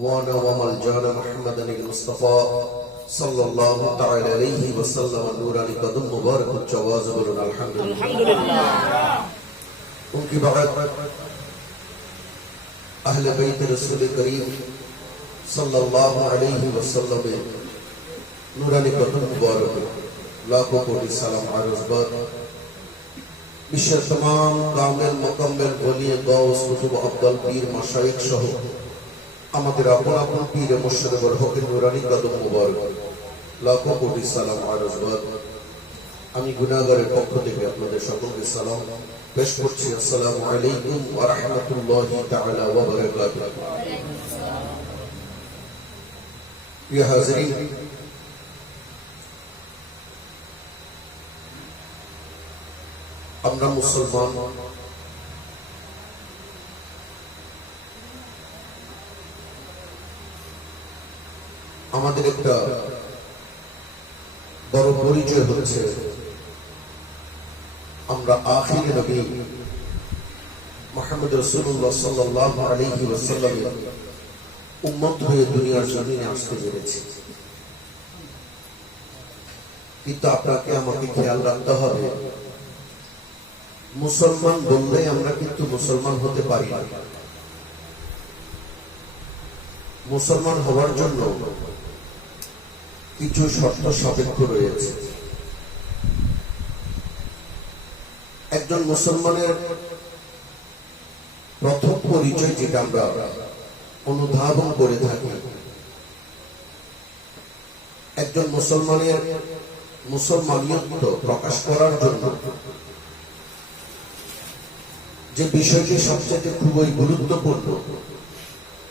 موانا وملجانا محمد المصطفى صلى الله تعالى عليه وسلم نوراني قدم مبارك الجواز بلون الحمد لله उनकी बाद अहले बैत रसूल करीम सल्लल्लाहु अलैहि वसल्लम नूरानी कदम मुबारक लाखों कोटि सलाम अर्ज़ बाद विश्व तमाम कामिल मुकम्मल वली गौस कुतुब अब्दुल पीर मशाइख सह আমাদের আপন আপন পীর মুর্শিদ বড় হকের নূরানি কদম মুবারক লাখো কোটি সালাম আরজ বাদ আমি গুনাহগারের পক্ষ থেকে আপনাদের সকলকে সালাম পেশ করছি আসসালামু আলাইকুম ওয়া রাহমাতুল্লাহি তাআলা ওয়া বারাকাতুহু প্রিয় হাজিরিন আমরা মুসলমান আমাদের একটা বড় পরিচয় হচ্ছে আমরা আখির নবী মুহাম্মদ রাসূলুল্লাহ সাল্লাল্লাহু আলাইহি ওয়াসাল্লামের উম্মত হয়ে দুনিয়ার জমিনে আসতে পেরেছি। কিন্তু আপনাকে আমাকে খেয়াল রাখতে হবে, মুসলমান বললে আমরা কিন্তু মুসলমান হতে পারি না। মুসলমান হওয়ার জন্য কিছু শর্ত সাপেক্ষ রয়েছে। একজন মুসলমানের প্রথম পরিচয় যেটা আমরা অনুধাবন করে থাকি, একজন মুসলমানের মুসলমানিয়ত প্রকাশ করার জন্য যে বিষয়টি সবচেয়ে খুবই গুরুত্বপূর্ণ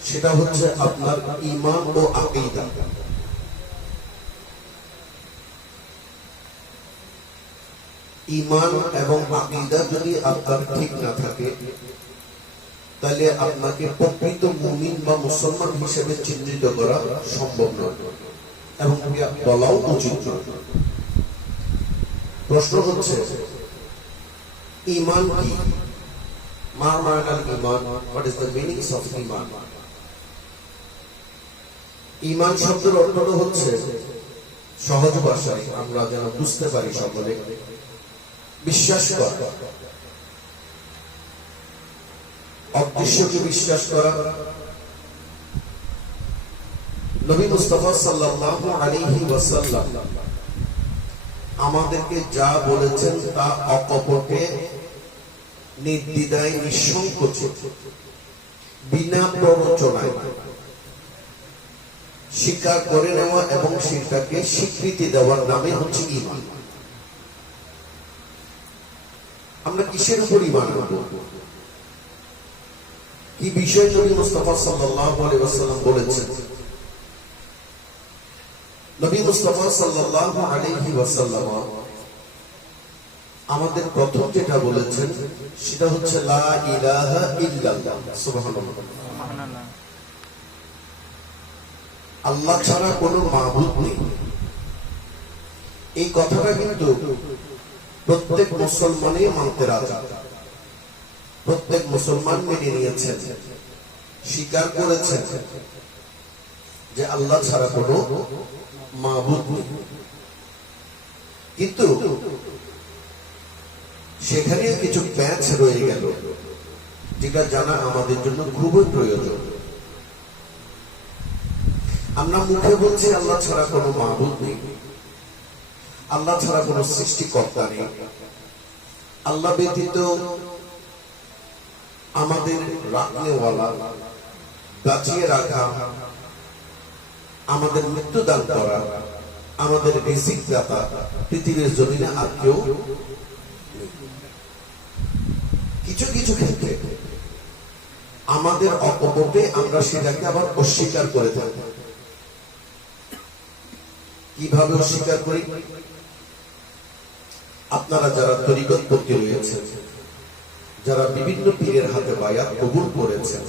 সেটা হচ্ছে আপনার ঈমান ও আকীদা। ঈমান এবং আকীদা যদি আপনার ঠিক না থাকে তাহলে আপনাকে প্রকৃত মুমিন বা মুসলমান হিসেবে চিহ্নিত করা সম্ভব নয় এবং বলাও উচিত নয়। প্রশ্ন হচ্ছে ঈমান কি? মা মানাল ঈমান, what is the meanings of ঈমান? ঈমান শব্দের অর্থটা হচ্ছে সহজ ভাষায় আমরা যেন বুঝতে পারি সকলে, বিশ্বাস করা, অদৃশ্যকে বিশ্বাস করা। নবী মুস্তাফা সাল্লাল্লাহু আলাইহি ওয়াসাল্লাম আমাদেরকে যা বলেছেন তা অকপটে, নির্দ্বিধায়, নিঃসংকোচে, বিনা প্ররোচনায় স্বীকার করে নেওয়া এবং সেটাকে স্বীকৃতি দেওয়ার নামে হচ্ছে ঈমান। আমরা কিসের উপর ঈমান আনবো? কি বিষয় নবী মুস্তাফা সাল্লাল্লাহু আলাইহি ওয়াসাল্লাম বলেছেন? নবী মুস্তাফা সাল্লাল্লাহু আলাইহি ওয়াসাল্লাম আমাদের প্রথম যেটা বলেছেন সেটা হচ্ছে লা ইলাহা ইল্লাল্লাহ, সুবহানাল্লাহ। আল্লাহ ছাড়া কোনো মাবুদ নেই। এই কথাটা কিন্তু প্রত্যেক মুসলমানই মানতে রাজি। প্রত্যেক মুসলমান মেনে নিয়েছেন, স্বীকার করেছেন যে আল্লাহ ছাড়া কোনো মাবুদ নেই। কিন্তু সেখানে কিছু প্যাচ রয়ে গেল যেটা জানা আমাদের জন্য খুবই প্রয়োজন। আমরা মুখে বলছি আল্লাহ ছাড়া কোনো মাবুদ নেই, আল্লাহ ছাড়া কোনো সৃষ্টিকর্তা নেই, আল্লাহ ব্যতীত আমাদের রাখনেওয়ালা, বাঁচিয়ে রাখা, আমাদের মৃত্যু দান করা, আমাদের রিজিক দাতা পৃথিবীর জমিনে আর কেউ নেই। কিছু কিছু ক্ষেত্রে আমাদের অকপটে আমরা সেটাকে আবার অস্বীকার করে থাকি। কিভাবে অস্বীকার করি? আপনারা যারা তরিকত পন্থী রয়েছে, যারা বিভিন্ন পীরের হাতে বায়াত কবুল করেছেন,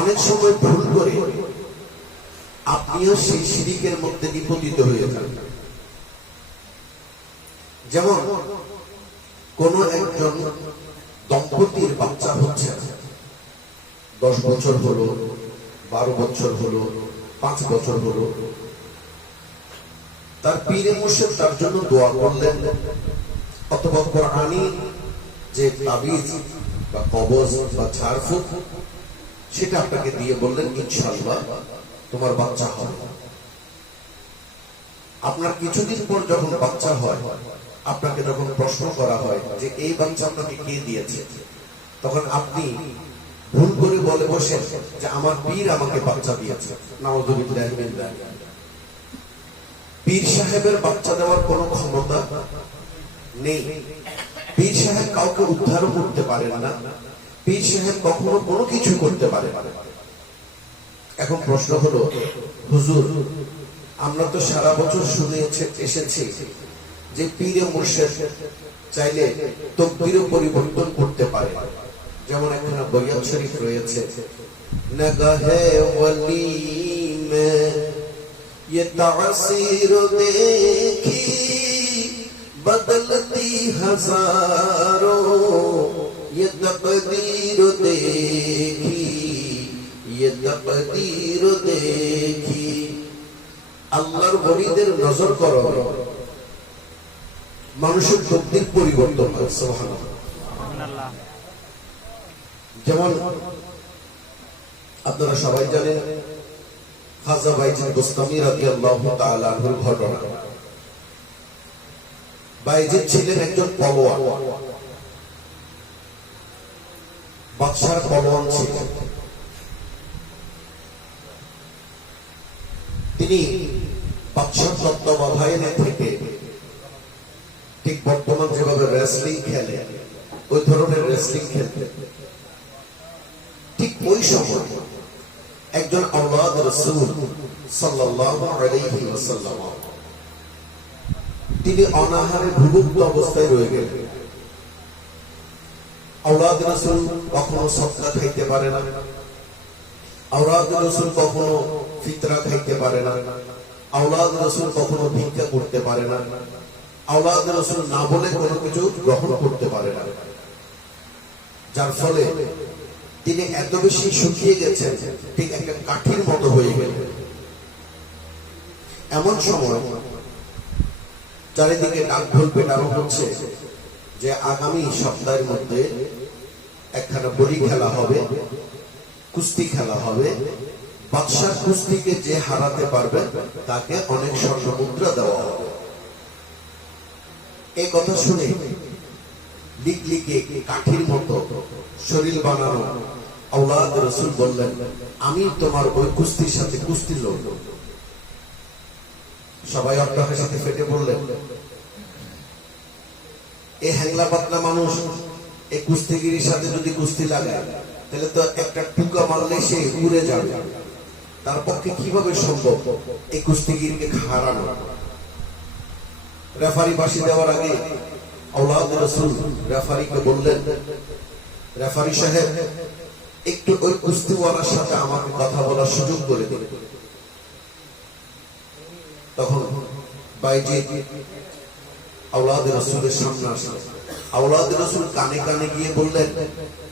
অনেক সময় ভুল করে আপনিও সেই শিরিকের মধ্যে নিপতিত হয়ে যান। যেমন কোন একজন দম্পতির বাচ্চা হচ্ছে না, 10 বছর হলো, 12 বছর হলো, 5 বছর হলো, তার পীরে মুর্শিদ তার জন্য দোয়া করলেন, অথবা কোরআনী যে তাবিজ বা কবজ বা ঝাড়ফুঁক সেটা আপনাকে দিয়ে বললেন ইনশাআল্লাহ তোমার বাচ্চা হবে। আপনার কিছুদিন পর যখন বাচ্চা হয়, আপনাকে যখন প্রশ্ন করা হয় যে এই বাচ্চা আপনাকে কে দিয়েছে, তখন আপনি ভুল করে বলে বসেন যে আমার পীর আমাকে বাচ্চা দিয়েছে। নাউযুবিল্লাহি মিন যালিক। পীর সাহেবের বাচ্চা দেওয়ার কোনো ক্ষমতা নেই। পীর সাহেব কাউকে উদ্ধার করতে পারেন না, পীর সাহেব কখনো কোনো কিছু করতে পারে না। এখন প্রশ্ন হলো, হুজুর আমরা তো সারা বছর শুনে এসেছি যে পীরে মুর্শিদ চাইলে তকদিরও পরিবর্তন করতে পারে। যেমন এখানে বয়াত শরীফ রয়েছে, নগাহে ওয়ালি মে ये तासीर देखी बदलती हजारों, ये तकदीर देखी, ये तकदीर देखी। আল্লাহর ওলিদের নজর করো, মানুষের তকদির পরিবর্তন হয়। সুবহানাল্লাহ। যেমন আপনারা সবাই জানেন খাজা বাইজিদ বুস্তামি রাদিয়াল্লাহু তাআলা আনহুর ঘটনা। বাইজিদ ছিলেন একজন পলোয়ান, বাদশার পলোয়ান ছিলেন। তিনি বাদশার তত্ত্বাবধানে থেকে ঠিক বর্তমান যেভাবে রেসলিং খেলে ওই ধরনের রেসলিং খেলতেন। ঠিক ওই সময় একজন আওলাদ রাসূল সাল্লাল্লাহু আলাইহি ওয়াসাল্লাম তিনি অনাহারে ভুভুক্ত অবস্থায় রয়ে গেলেন। আওলাদ রাসূল কখনো সদকা খাইতে পারে না, আওলাদ রাসূল কখনো ফিতরা খাইতে পারে না, আওলাদ রাসূল কখনো ভিক্ষা করতে পারে না, আওলাদ রাসূল না বলে কোনো কিছু গ্রহণ করতে পারে না। যার ফলে তিনি এত বেশি শুকিয়ে গেছেন, ঠিক একটা কাঠির মতো হয়ে গেলেন। এমন সময় চারিদিকে ডাক ঢোল পেটানো হচ্ছে যে আগামী সপ্তাহের মধ্যে একখানা বলি খেলা হবে, কুস্তি খেলা হবে, বাদশার কুস্তিকে যে হারাতে পারবে তাকে অনেক স্বর্ণ মুদ্রা দেওয়া হবে। এই কথা শুনে লিকলিকে কাঠির মতো শরীর বানানো আওলাদ রাসূল বললেন, আমি তোমার ওই কুস্তির সাথে কুস্তি লড়ব। সবাই অট্টহাসির সাথে ফেটে পড়লেন। এই হ্যাংলা পাতলা মানুষ এই কুস্তিগিরির সাথে যদি কুস্তি লাগায় তাহলে তো একটা টুকা মারলে সে উড়ে যাবে। তার পক্ষে কিভাবে সম্ভব এই কুস্তিগিরকে হারানো? রেফারি বাঁশি দেওয়ার আগে আওলাদ রাসূল রেফারিকে বললেন, রেফারি সাহেব একটু ওই কুস্তিওয়ালার সাথে আমাকে কথা বলার সুযোগ করে দিন। তখন বাইজিদ আওলাদ রাসূলের সামনে আসলেন। আওলাদ রাসূল কানে কানে গিয়ে বললেন,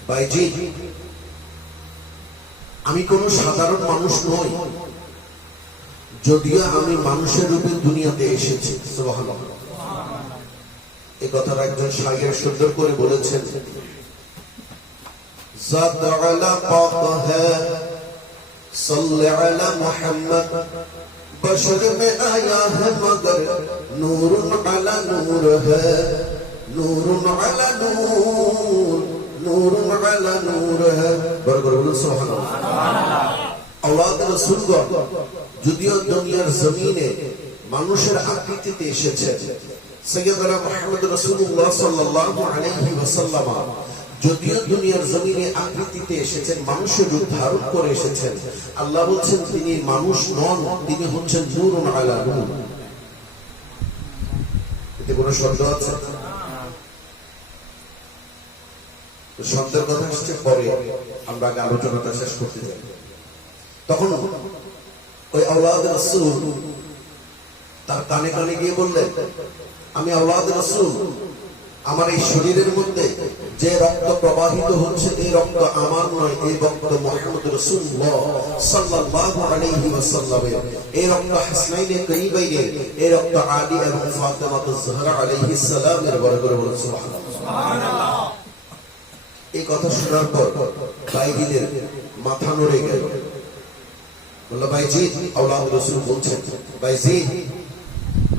বাইজিদ আমি কোন সাধারণ মানুষ নই, যদিও আমি মানুষের রূপে দুনিয়াতে এসেছি। সুবহানাল্লাহ। এই কথাটা একজন শায়ের সুন্দর করে বলেছেন, ज़ात अला पाक है सल्ले अला मुहम्मद, बशर में आया है मगर नूरुन अला नूर है, नूरुन अला नूर, नूरुन अला नूर है। बरबर बोलो सुभानाल्लाह। औलाद रसूलगण যদিও দুনিয়ার জমিনে মানুষের আকৃতিতে এসেছে, সাইয়্যিদুনা মুহাম্মদ রাসূলুল্লাহ সাল্লাল্লাহু আলাইহি ওয়াসাল্লাম যদিও দুনিয়ার জমিনে আকৃতিতে এসেছেন, মানুষের রূপ ধারণ করে এসেছেন, আল্লাহ বলছেন তিনি মানুষ নন, তিনি হচ্ছেন নূরুন আলা নূর। এতে কোনো সন্দেহ আছে? সন্দেহের কথা আসছে পরে, আমরা আগে আলোচনাটা শেষ করতে যাই। তখন ওই আওলাদ রাসূল তার কানে কানে গিয়ে বললেন, আমি আওলাদ রাসূল, আমার এই শরীরের মধ্যে যে রক্ত প্রবাহিত হচ্ছে, এই রক্ত আমার নয়, এই রক্ত মুহাম্মদ রাসূলুল্লাহ সাল্লাল্লাহু আলাইহি ওয়াসাল্লামের। এই রক্ত হাসনাইনে করিবাইনের, এই রক্ত আলী এবং ফাতেমা যাহরা আলাইহিস সালামের। বড় করে বলুন সুবহানাল্লাহ। এই কথা শোনার পর ভাইজিদের মাথা নড়ে গেল। বলল, ভাইজি, আওলাদ রাসূল বলছেন, ভাইজি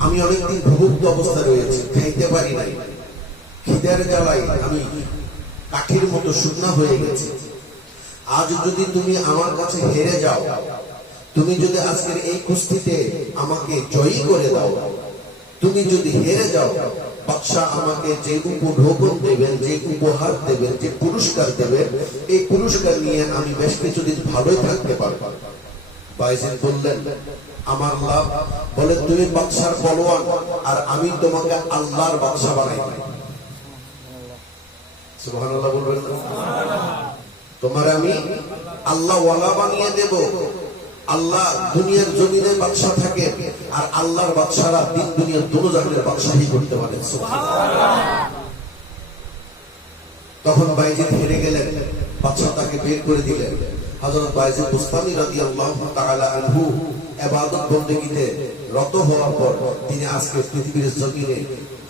আমি অনেকদিন ভুভুক্ত অবস্থায় রয়েছি, খাইতে পারি নাই, খিদের জ্বালায় আমি কাঠির মতো শুকনা হয়ে গেছি। আজ যদি তুমি আমার কাছে হেরে যাও, তুমি যদি আজকের এই কুস্তিতে আমাকে জয়ী করে দাও, তুমি যদি হেরে যাও, বাদশা আমাকে যে উপঢৌকন দেবেন, যে উপহার দেবেন, যে পুরস্কার দেবেন, এই পুরস্কার নিয়ে আমি বেশ কিছুদিন ভালোই থাকতে পারবো। বাইজিদ বললেন, আমার লাভ। বলে, তুমি বাদশার পলোয়ান আর আমি তোমাকে আল্লাহর বাদশা বানাই। সুবহানাল্লাহ বলবেন না? তোমার আমি আল্লাহ ওয়ালা বানিয়ে দেব। আল্লাহ দুনিয়ার জমিনে বাদশা থাকে, আর আল্লাহর বাদশারা দিন দুনিয়ার দোনো জাহানের বাদশাহী করতে পারে। তখন বাইজিদ হেরে গেলেন, বাদশা তাকে বের করে দিলেন। হযরত বাইজিদ বুস্তামি রাদিয়াল্লাহু তাআলা আনহু ইবাদত বন্দেগীতে রত হওয়ার পর তিনি আজকে পৃথিবীর জমিনে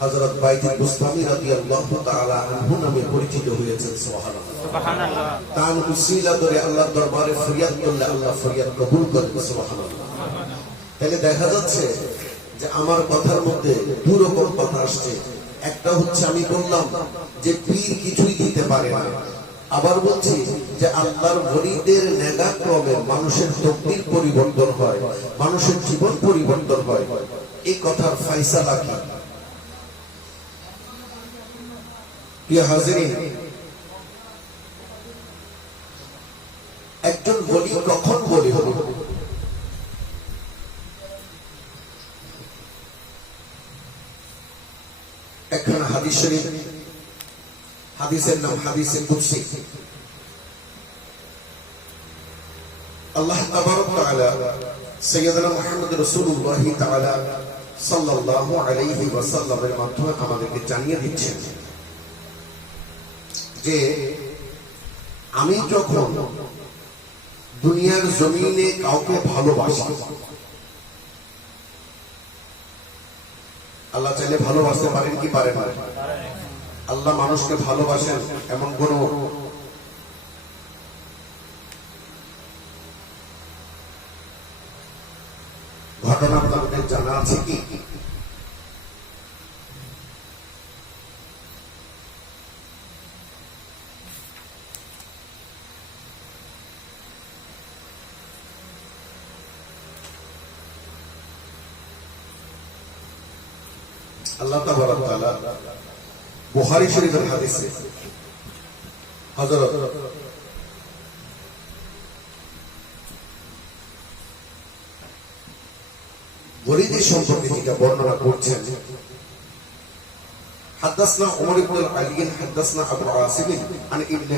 হযরত বাইজিদ বুস্তামি রাদিয়াল্লাহু তাআলা আনহু নামে পরিচিত হয়েছেন। সুবহানাল্লাহ। তার উসিলা ধরে আল্লাহর দরবারে ফরিয়াদ করলে আল্লাহ ফরিয়াদ কবুল করেন। সুবহানাল্লাহ। তাহলে দেখা যাচ্ছে যে আমার কথার মধ্যে দুই রকম কথা আসছে। একটা হচ্ছে আমি বললাম যে পীর কিছুই দিতে পারে না, আবার বলছি যে আল্লাহর ওলিদের নেগাক্রমে মানুষের তকদির পরিবর্তন হয়, মানুষের জীবন পরিবর্তন হয়। এই কথার ফায়সালা কি? প্রিয় হাজিরিন, একজন ওলি কখন ওলি হলো? একখানা হাদিস শরীফ, হাদিসের নাম হাদিসে কুদসি। আল্লাহ তাবারক ওয়া তাআলা সাইয়্যিদুনা মুহাম্মদ রাসূলুল্লাহ তাআলা সাল্লাল্লাহু আলাইহি ওয়াসাল্লামের মাধ্যমে আমাদেরকে জানিয়ে দিচ্ছেন যে আমি যখন দুনিয়ার জমিনে কাউকে ভালোবাসি, আল্লাহ চাইলে ভালোবাসতে পারেন কি পারেন না? আল্লাহ মানুষকে ভালোবাসেন এমন কোন ঘটনা আপনাদের জানা আছে কি? আল্লাহ তাবারক ওয়া তাআলা বুখারী শরীফের হাদিসে হযরত ওলিদের সম্পর্কে যেটা বর্ণনা করছেন, حدثنا عمر بن العلي حدثنا ابو عاصم عن ابن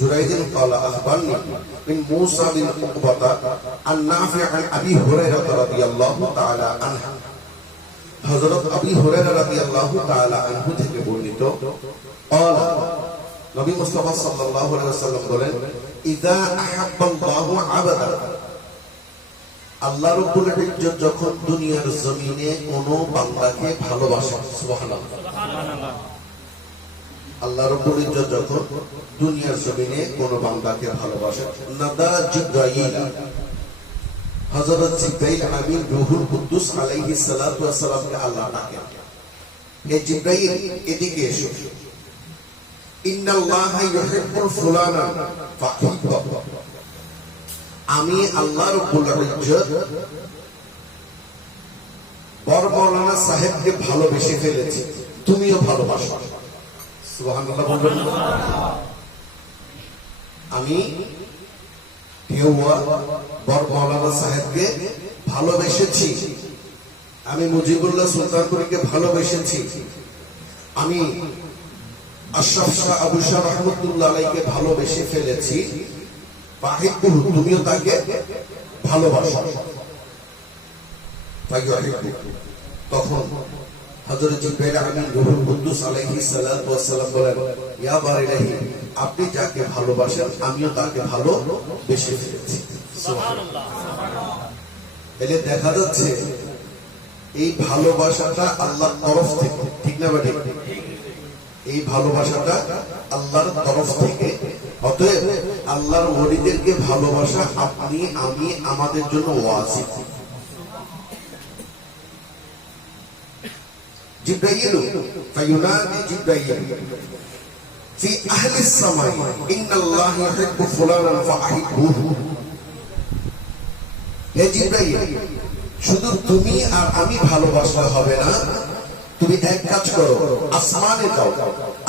جريج قال اخبرني من موسى بن عقبة عن نافع عن ابي هريرة رضي الله تعالى عنه। হযরত আবু হুরায়রা রাদিয়াল্লাহু তাআলা আনহু থেকে বর্ণিত, قال নবী মুস্তাফা সাল্লাল্লাহু আলাইহি ওয়াসাল্লাম বলেন, ইযা আহাব্বাল্লাহু আবাদা, আল্লাহ রাব্বুল ইজ্জত যখন দুনিয়ার জমিনে কোন বান্দাকে ভালোবাসেন, সুবহানাল্লাহ, আল্লাহ রাব্বুল ইজ্জত যখন দুনিয়ার জমিনে কোন বান্দাকে ভালোবাসেন, নাদা জিবরাইল, হযরত জিবরাইল আমিন রূহুল কুদ্দুস আলাইহিস সালাতু ওয়াস সালামকে আল্লাহ ডাকেন, হে জিবরাইল এদিকে এসো, ইন্নাল্লাহা ইউহিব্বুল ফুলানা ফাহিব্বু, আমি আল্লাহ রাব্বুল ইজ্জত বরমৌলানা সাহেবকে ভালোবেসে ফেলেছি, তুমিও ভালোবাসো। সুবহানাল্লাহ বলবেন না? আমি বরমৌলানা সাহেবকে ভালোবেসেছি, আমি মুজিবুল্লাহ সুলতানপুরীকে ভালোবেসেছি, আমি আশরাফ শাহ আবু শাহ রহমতুল্লাহ আলাইহিকে ভালোবেসে ফেলেছি, ফাহিব্বুহু, তুমিও তাকে ভালোবাসো। তখন হযরত জিবরাইল আমিন রূহুল কুদ্দুস আলাইহিস সালাতু ওয়াস সালাম বলেন, ইয়া বারিলাহি, আপনি যাকে ভালোবাসেন আমিও তাকে ভালোবেসে ফেলেছি। সুবহানাল্লাহ। এলে দেখা যাচ্ছে এই ভালোবাসাটা আল্লাহর তরফ থেকে, ঠিক না বেঠিক? এই ভালোবাসাটা আল্লাহর তরফ থেকে। অতএব আল্লাহর ওলিদেরকে ভালোবাসা আপনি আমি আমাদের জন্য ওয়াজিব। জিবরাইল ফায়ুনাদি জিবরাইল ফি আহলিস সামাই ইন্নাল্লাহা ইউহিব্বু ফুলানান ফাআহিব্বুহু। হে জিবরাইল, শুধু তুমি আর আমি ভালোবাসলে হবে না, তুমি এক কাজ করো, আসমানে যাও,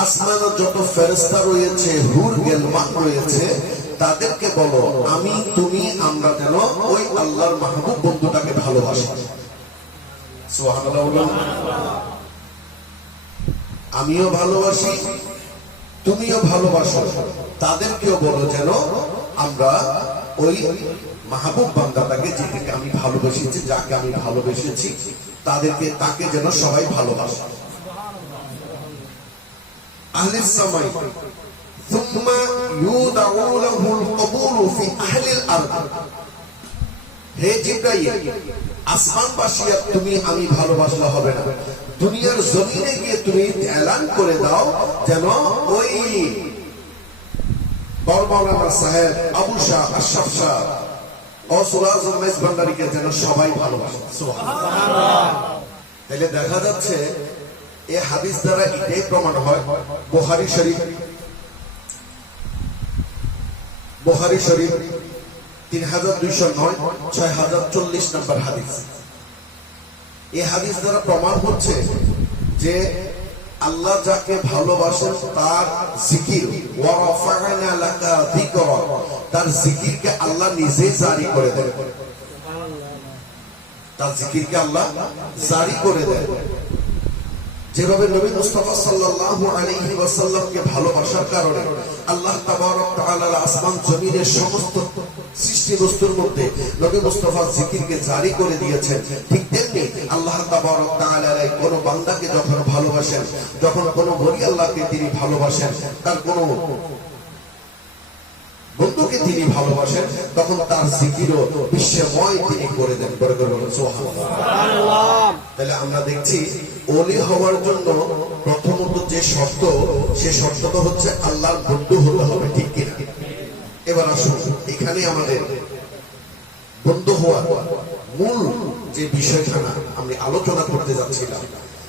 আসমানে যত ফেরেশতা রয়েছে, হুর গেলমান রয়েছে, তাদেরকে বলো আমি তুমি আমরা যেন ওই আল্লাহর মাহবুব বন্ধুটাকে ভালোবাসি। সুবহানাল্লাহ। আমিও ভালোবাসি, তুমিও ভালোবাসো, তাদেরকেও বলো যেন আমরা ওই মাহবুব বান্দাটাকে, যেটাকে আমি ভালোবেসেছি, যাকে আমি ভালোবেসেছি, তাকে যেন সবাই ভালোবাসে। আহলিস সামাই সুম্মা ইউদাউ লাহুল কবুল ফি আহলিল আরদ। হে জিবরাইল, আসমানবাসী আর তুমি আমি ভালোবাসলে হবে না, দুনিয়ার জমিনে গিয়ে তুমি এলান করে দাও যেন ওই বড়মাওলানা সাহেব, আবু শাহ, আশরাফ শাহ ও সুরাজুল মেজ ভান্ডারীকে যেন সবাই ভালোবাসে। সুবহানাল্লাহ। তাহলে দেখা যাচ্ছে এই হাদিস দ্বারা এটাই প্রমাণ হয়, বুখারী শরীফ 3209 6040 নম্বর হাদিস। এই হাদিস দ্বারা প্রমাণ হচ্ছে যে আল্লাহ যাকে ভালোবাসেন তার জিকির, ওয়া রাফা'না লাকা যিকরা, তার জিকিরকে আল্লাহ নিজেই জারি করে দেন। তার জিকিরকে আল্লাহ জারি করে দেন। যেভাবে নবী মুস্তাফা সাল্লাল্লাহু আলাইহি ওয়াসাল্লামকে ভালোবাসার কারণে আল্লাহ তাবারক তাআলা আসমান জমিনের সমস্ত সৃষ্টি বস্তুর মধ্যে নবী মুস্তাফার জিকিরকে জারি করে দিয়েছেন, ঠিক তেমনি আল্লাহ তাবারক তাআলা কোন বান্দাকে যখন ভালোবাসেন, যখন কোন ওলি আল্লাহকে তিনি ভালোবাসেন, তার কোন বন্ধুকে তিনি ভালোবাসেন, তখন তার জিকিরও বিশ্বময় তিনি করে দেন। করে বলেন সুবহানাল্লাহ। তাহলে আমরা দেখছি ওলি হওয়ার জন্য প্রথমত যে শর্ত, সে শর্তটা হচ্ছে আল্লাহর বন্ধু হতে হবে, ঠিক কিনা? এবার আসুন, এখানে আমাদের বন্ধু হওয়ার মূল যে বিষয়খানা আমি আলোচনা করতে যাচ্ছিলাম,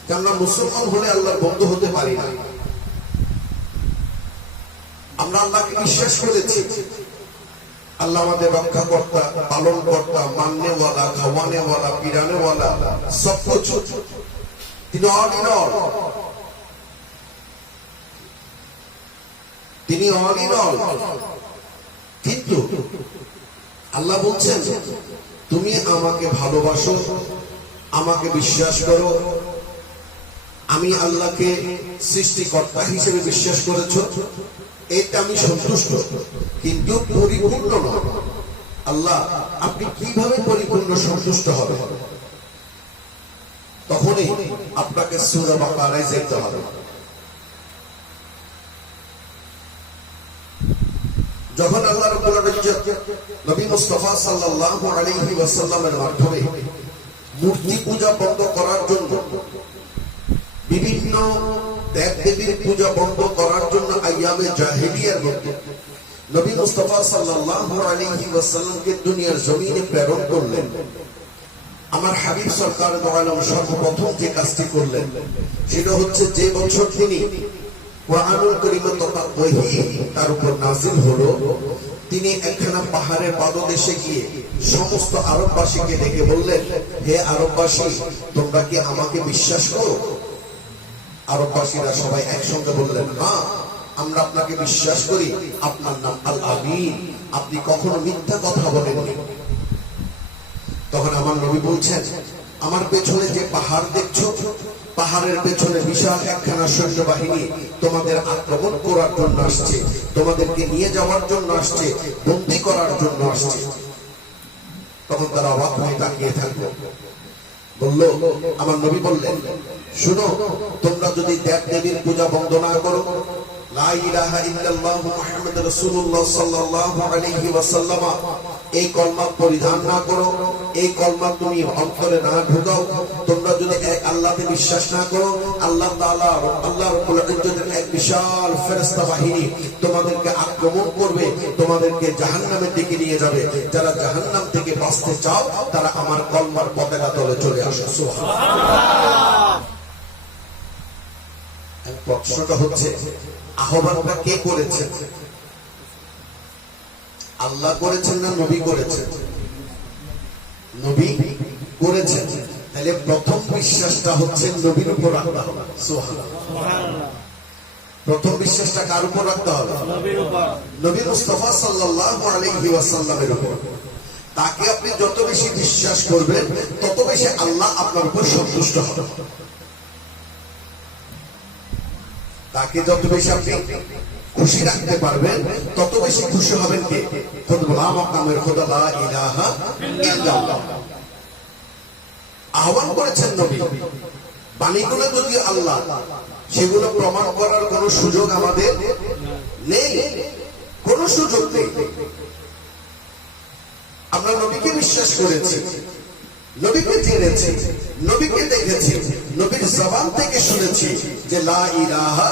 যে আমরা মুসলমান হলে আল্লাহর বন্ধু হতে পারি না। আমরা আল্লাহকে বিশ্বাস করেছি, আল্লাহ আমাদের রক্ষাকর্তা, পালন কর্তা, মাননেওয়ালা, খাওয়ানেওয়ালা, পিরানেওয়ালা, সব কিছু তিনি অল ইন অল, তিনি অল ইন অল। কিন্তু আল্লাহ বলছেন তুমি আমাকে ভালোবাসো, আমাকে বিশ্বাস করো, আমি আল্লাহকে সৃষ্টিকর্তা হিসেবে বিশ্বাস করেছো, এটা আমি সন্তুষ্ট, কিন্তু পরিপূর্ণ নয়। আল্লাহ আপনি কিভাবে পরিপূর্ণ সন্তুষ্ট হবে? তখনই আপনাকে সূরা বাকারায় যেতে হবে। যখন আল্লাহ রাব্বুল ইজ্জত নবী মুস্তাফা সাল্লাল্লাহু আলাইহি ওয়াসাল্লামের মাধ্যমে মূর্তি পূজা বন্ধ করার জন্য, বিভিন্ন দেব-দেবীর পূজা বন্ধ করার জন্য আইয়ামে জাহেলিয়ার মধ্যে নবী মুস্তাফা সাল্লাল্লাহু আলাইহি ওয়াসাল্লামকে দুনিয়ার জমিনে প্রেরণ করলেন। আমার হাবিব সরকার দো আলম সর্বপ্রথম যে কাজটি করলেন, সেটা হচ্ছে যে বছর তিনি কুরআনুল কারীম তথা ওহী তার উপর নাযিল হলো, তিনি একখানা পাহাড়ের পাদদেশে গিয়ে সমস্ত আরববাসীকে ডেকে বললেন, হে আরববাসী, তোমরা কি আমাকে বিশ্বাস করো? আরববাসীরা সবাই একসঙ্গে বললেন, হ্যাঁ আমরা আপনাকে বিশ্বাস করি, আপনার নাম আল আমিন, আপনি কখনো মিথ্যা কথা বলেননি। তখন আমার নবী বলছেন, আমার পেছনে যে পাহাড় দেখছো, পাহাড়ের পেছনে বিশাল একখানা সৈন্যবাহিনী তোমাদের আক্রমণ করার জন্য আসছে, তোমাদেরকে নিয়ে যাওয়ার জন্য আসছে, বন্দী করার জন্য আসছে। তখন তারা অবাক হয়ে তাকিয়ে থাকলো। বললো, আমার নবী বললেন, শুনো, তোমরা যদি দেব দেবীর পূজা বন্ধ না করো, লা ইলাহা ইল্লাল্লাহ মুহাম্মাদুর রাসূলুল্লাহ সাল্লাল্লাহু আলাইহি ওয়াসাল্লাম এই কলমা পরিধান না করো, এই কলমা তুমি অন্তরে না ঢুকাও, তোমরা যদি এক আল্লাহকে বিশ্বাস না করো, আল্লাহ তাআলা আল্লাহ রাব্বুল ইজ্জতের এক বিশাল ফেরেশতা বাহিনী তোমাদেরকে আক্রমণ করবে, তোমাদেরকে জাহান্নামের দিকে নিয়ে যাবে। যারা জাহান্নাম থেকে বাঁচতে চাও তারা আমার কলমার পতাকা তলে চলে আসো। সুবহানাল্লাহ। প্রশ্নটা হচ্ছে, আহ্বানটা কে করেছেন? আল্লাহ করেছেন না নবী করেছেন? নবী করেছেন। তাহলে প্রথম বিশ্বাসটা হচ্ছে নবীর উপর রাখতে হবে। সুবহানাল্লাহ। প্রথম বিশ্বাসটা কার উপর রাখতে হবে? নবীর উপর, নবী মুস্তাফা সাল্লাল্লাহু আলাইহি ওয়াসাল্লামের উপর। তাকে আপনি যত বেশি বিশ্বাস করবেন তত বেশি আল্লাহ আপনার উপর সন্তুষ্ট হবেন। তাকে যত বেশি আপনি খুশি রাখতে পারবেন তত বেশি খুশি হবেন কে? খোদা মাকামের খোদা লা ইলাহা ইল্লাল্লাহ। আহ্বান করেছেন নবী, বাণীগুলো যদি আল্লাহ, সেগুলো প্রমাণ করার কোন সুযোগ আমাদের নেই, কোন সুযোগ নেই। আমরা নবীকে বিশ্বাস করেছি, নবীকে জেনেছি, নবীকে দেখেছি, নবীর জবান থেকে শুনেছি যে লা ইলাহা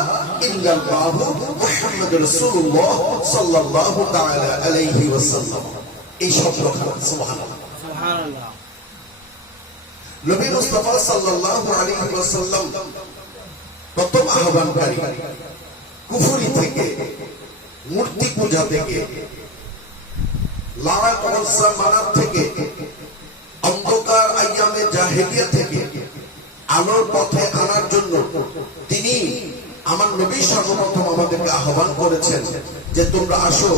ইল্লাল্লাহু মুহাম্মাদুর রাসূলুল্লাহ সাল্লাল্লাহু তাআলা আলাইহি ওয়াসাল্লাম, এই শব্দখানা। সুবহানাল্লাহ, সুবহানাল্লাহ। নবী মুস্তাফা সাল্লাল্লাহু আলাইহি ওয়াসাল্লাম প্রথম আহ্বানকারী, কুফরি থেকে, মূর্তি পূজা থেকে, লাত ওয়াজ্জা মানাত থেকে, অন্ধকার আইয়ামে জাহেলিয়া থেকে আলোর পথে আনার জন্য তিনি, আমার নবী সর্বপ্রথম আমাদেরকে আহ্বান করেছেন যে তোমরা আসো,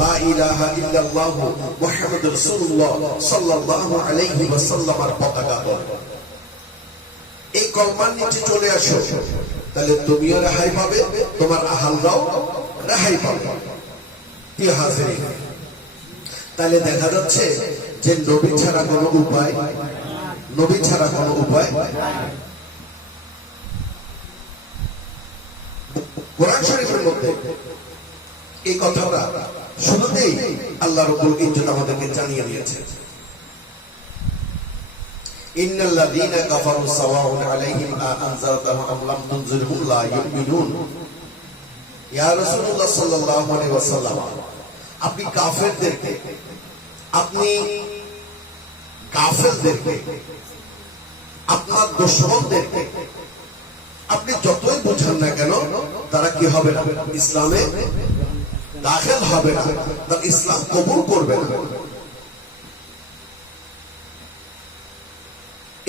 লা ইলাহা ইল্লাল্লাহু মুহাম্মাদুর রাসূলুল্লাহ সাল্লাল্লাহু আলাইহি ওয়াসাল্লামের পতাকা ধরে এই কলমার নিচে চলে আসো। তাহলে তুমিও রেহাই পাবে, তোমার আহালরাও রেহাই পাবে। প্রিয় হাজিরিন, তাহলে দেখা যাচ্ছে যে নবী ছাড়া কোনো উপায়, নবী ছাড়া কোনো উপায়। কোরআন শরীফের মধ্যে এই কথাটা শুরুতেই আল্লাহ রাব্বুল ইজ্জত আমাদেরকে জানিয়ে দিয়েছেন, ইন্নাল্লাযীনা কাফারু সাওয়াউন আলাইহিম আনজারতাহুম আম লাম তুনজিরহুম লা ইউমিনুন। ইয়া রাসূলুল্লাহ সাল্লাল্লাহু আলাইহি ওয়াসাল্লাম, আপনি কাফেরদেরকে, আপনি কাফেরদেরকে, আপনার দুশমনদেরকে আপনি যতই বোঝান না কেন, তারা কি হবে না? ইসলামে দাখিল হবে না, তারা ইসলাম কবুল করবে না।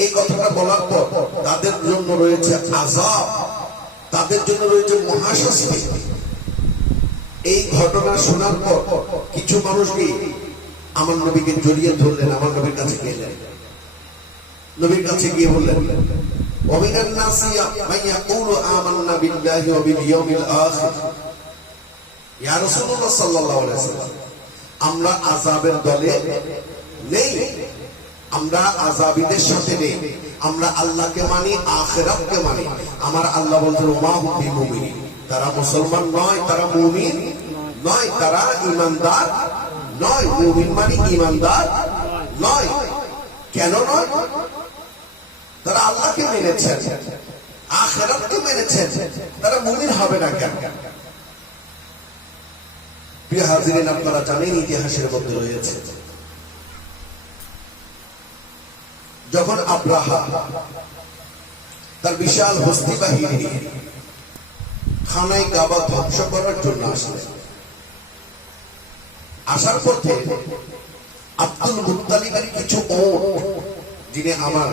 এই কথাটা বলার পর তাদের জন্য রয়েছে আযাব, তাদের জন্য রয়েছে মহাশাস্তি। এই ঘটনা শোনার পর কিছু মানুষকে আমার নবীকে জড়িয়ে ধরলেন, আমার নবীর কাছে গেলেন, নবীর কাছে গিয়ে বললেন, ওয়ামিনান নাসি মান ইয়াকুলু আমান্না বিল্লাহি ওয়া বিল ইয়াউমিল আখির। ইয়া রাসূলুল্লাহ সাল্লাল্লাহু আলাইহি ওয়াসাল্লাম, আমরা আযাবের দলে নেই, আমরা আযাবীদের সাথে নেই, আমরা আল্লাহকে মানি, আখিরাতকে মানি। আমার আল্লাহ বলছেন মা হুম বিমুমিনিন, তারা মুসলমান নয়, তারা মুমিন নয়, তারা ঈমানদার নয়। মুমিন মানে ঈমানদার নয়। কেন নয়? তারা আল্লাহকে মেনেছেন, আখিরাতকে মেনেছেন, তারা মুমিন হবে না কেন? প্রিয় হাজিরিন, আপনারা জানেন ইতিহাসের মধ্যে রয়েছে, যখন আব্রাহা তার বিশাল হস্তি বাহিনী নিয়ে খানায় কাবা ধ্বংস করার জন্য আসলেন, আসার পথে আব্দুল মুত্তালিবের কিছু ওট, যিনি আমার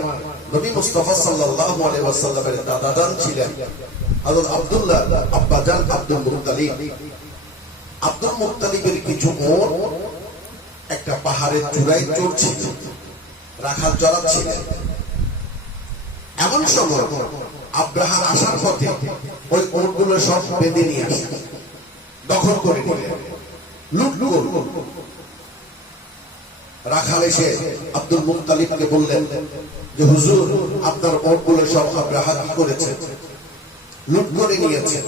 নবী মুস্তাফা সাল্লাল্লাহু আলাইহি ওয়াসাল্লামের দাদাজান ছিলেন, হযরত আব্দুল্লাহ আব্বাজান আব্দুল মুত্তালিব, আব্দুল মুত্তালিবের কিছু ওট একটা পাহাড়ের চূড়ায় চড়ছিল, রাখাল চড়াচ্ছিলেন। এমন সময় আব্রাহা আসার পথে ওই ওটগুলো সব বেঁধে নিয়ে আসেন, দখল করে নিলেন, লুট করল। রাখাল এসে আব্দুল মুত্তালিবকে বললেন যে হুজুর, আপনার ওটগুলো সব আব্রাহা কি করেছে? লুট করে নিয়েছে।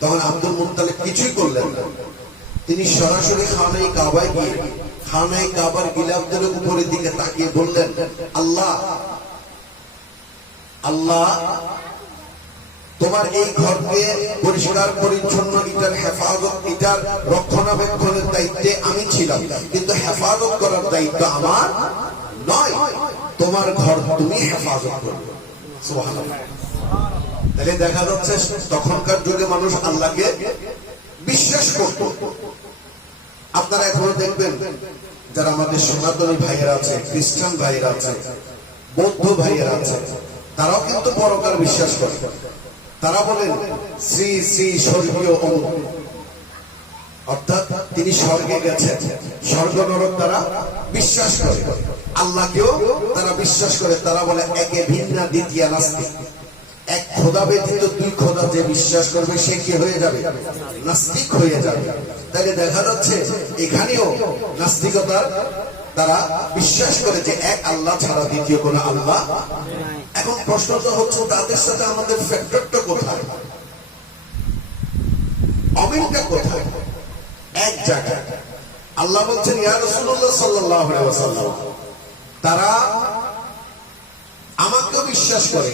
তখন আব্দুল মুত্তালিব কিছুই করলেন না। তিনি সরাসরি খানায়ে কাবায় গিয়ে খানায়ে কাবার গিলাফদের উপরের দিকে তাকিয়ে বললেন, আল্লাহ আল্লাহ, তোমার এই ঘরকে পরিষ্কার পরিচ্ছন্ন, এটার হেফাজত, এটার রক্ষণাবেক্ষণের দায়িত্বে আমি ছিলাম, কিন্তু হেফাজত করার দায়িত্ব আমার নয়। তোমার ঘর তুমি হেফাজত করবে। সুবহানাল্লাহ। তাহলে দেখা যাচ্ছে তখনকার যুগে মানুষ আল্লাহকে বিশ্বাস করত। আপনারা এখনো দেখবেন যারা আমাদের সনাতনী ভাইয়েরা আছে, খ্রিস্টান ভাইয়েরা আছে, বৌদ্ধ ভাইয়েরা আছে, তারাও কিন্তু পরকাল বিশ্বাস করে। তারা বলেন শ্রী শ্রী স্বর্গীয় অমুক, অর্থাৎ তিনি স্বর্গে গেছেন, স্বর্গ নরক তারা বিশ্বাস করে। আল্লাহকেও তারা বিশ্বাস করে। তারা বলে একে ভিন্না দ্বিতীয় নাস্তিক। এক খোদা ব্যতীত দুই খোদা যে বিশ্বাস করবে সে কি হয়ে যাবে? নাস্তিক হয়ে যাবে। তাইলে দেখা যাচ্ছে এখানেও নাস্তিকতার তারা বিশ্বাস করে যে এক আল্লাহ ছাড়া দ্বিতীয় কোনো আল্লাহ। এখন প্রশ্নটা হচ্ছে তাদের সাথে আমাদের ফ্যাক্টরটা কোথায়, অমিলটা কোথায়? এক জায়গায় আল্লাহ বলছেন ইয়া রাসূলুল্লাহ সাল্লাল্লাহু আলাইহি ওয়াসাল্লাম, তারা আমাকে বিশ্বাস করে,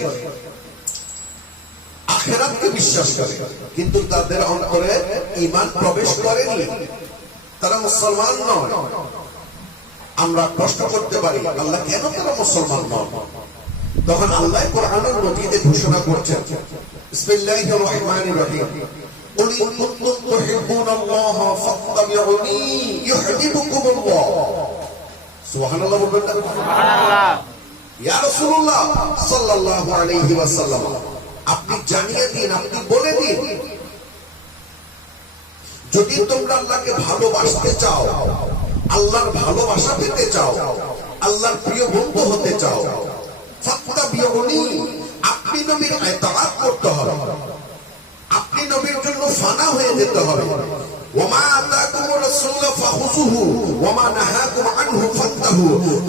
আখিরাতকে বিশ্বাস করে, কিন্তু তাদের অন্তরে ঈমান প্রবেশ করেনি, তারা মুসলমান নয়। আমরা প্রশ্ন করতে পারি আল্লাহ কেন তারা মুসলমান নয়? তখন আল্লাহ কোরআনুল মজিদে ঘোষণা করছেন, বিসমিল্লাহির রহমানির রহিম, কুল ইন কুনতুম তুহিব্বুনাল্লাহ ফাত্তাবিউনি ইউহিব্বুকুমুল্লাহ। সুবহানাল্লাহ বলবেন না? সুবহানাল্লাহ। ইয়া রাসূলুল্লাহ সাল্লাল্লাহু আলাইহি ওয়াসাল্লাম, আপনি জানিয়ে দিন, আপনি বলে দিন, যদি তোমরা আল্লাহকে ভালোবাসতে চাও, আল্লাহর ভালোবাসা পেতে চাও, আল্লাহর প্রিয় বন্ধু হতে চাও, ফাত্তাবিউনি, আপনি নবীর ইতাআত করতে হবে, আপনি নবীর জন্য ফানা হয়ে যেতে হবে। ওয়ামা আতাকুমুর রাসূল ফাখুযুহু ওয়ামা নাহাকুম আনহু ফান্তাহু,